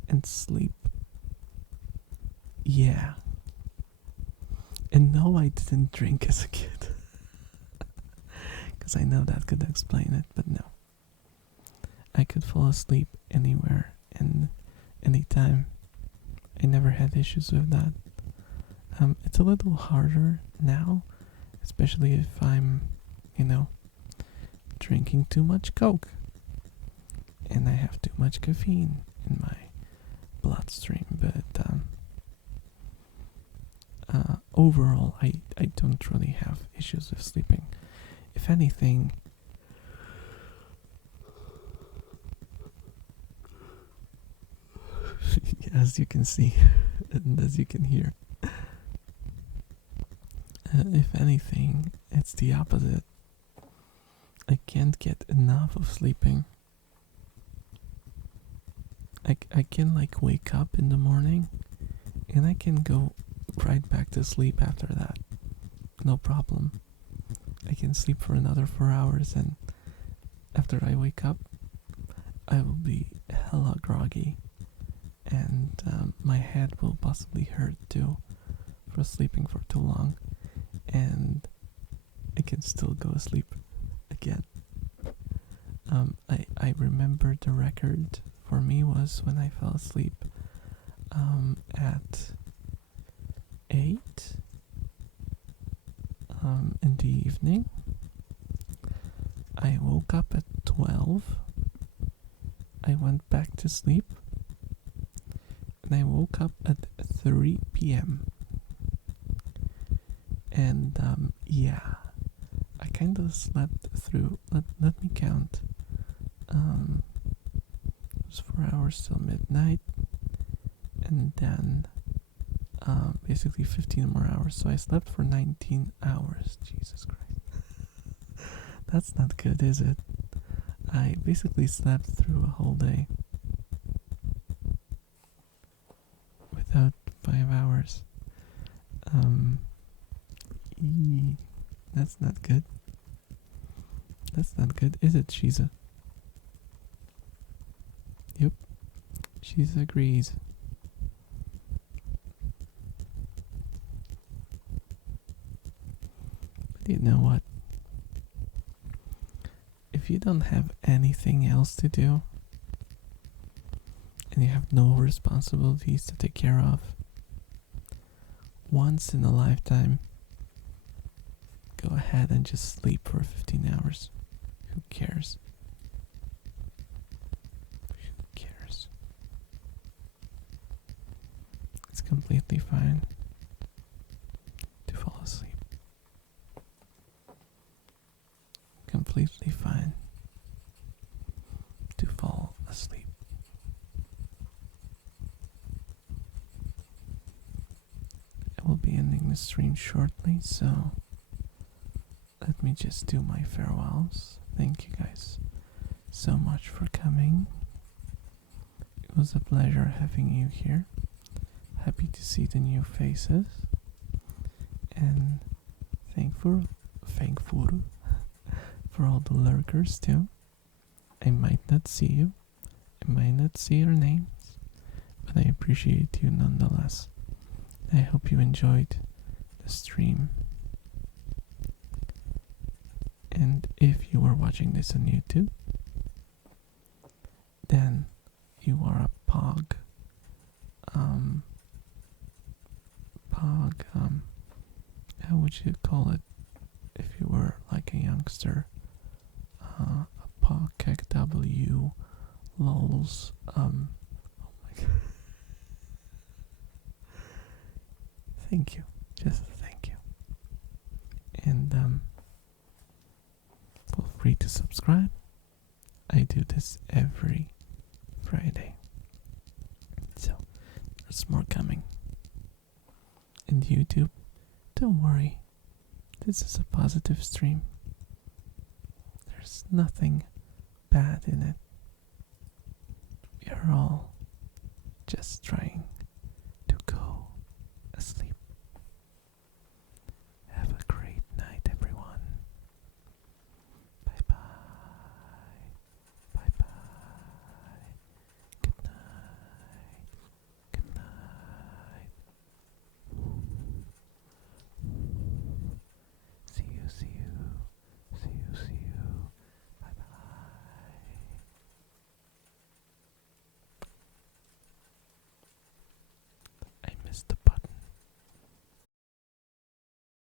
and sleep. Yeah. And no, I didn't drink as a kid. Because I know that could explain it, but no. I could fall asleep anywhere and anytime. I never had issues with that. It's a little harder now, especially if I'm, drinking too much Coke and I have too much caffeine in my bloodstream. But overall, I don't really have issues with sleeping. If anything, as you can see and as you can hear, if anything, it's the opposite. I can't get enough of sleeping. I can wake up in the morning and I can go right back to sleep after that. No problem. I can sleep for another 4 hours, and after I wake up, I will be hella groggy, and my head will possibly hurt too for sleeping for too long, and I can still go to sleep again. I remember the record for me was when I fell asleep at 8 in the evening. I woke up at 12. I went back to sleep, and I woke up at 3 p.m. And yeah, I kind of slept through. Let me count. It was 4 hours till midnight, and then basically 15 more hours. So I slept for 19 hours. Jesus Christ. That's not good, is it? I basically slept through a whole day without 5 hours. That's not good. That's not good, is it, Shiza? Yep, Shiza agrees. But you know what? If you don't have anything else to do, and you have no responsibilities to take care of, once in a lifetime, go ahead and just sleep for 15 hours. Who cares? Who cares? It's completely fine to fall asleep. Completely fine to fall asleep. I will be ending the stream shortly, so let me just do my farewells. Thank you guys so much for coming. It was a pleasure having you here. Happy to see the new faces. And thankful for all the lurkers too. I might not see you. I might not see your names. But I appreciate you nonetheless. I hope you enjoyed the stream. And if you are watching this on YouTube, then you are a how would you call it if you were like a youngster? A pog, W, lols, oh my god. Thank you, just thank you. And feel free to subscribe. I do this every Friday, so there's more coming. And YouTube, don't worry, this is a positive stream. There's nothing bad in it. We are all just trying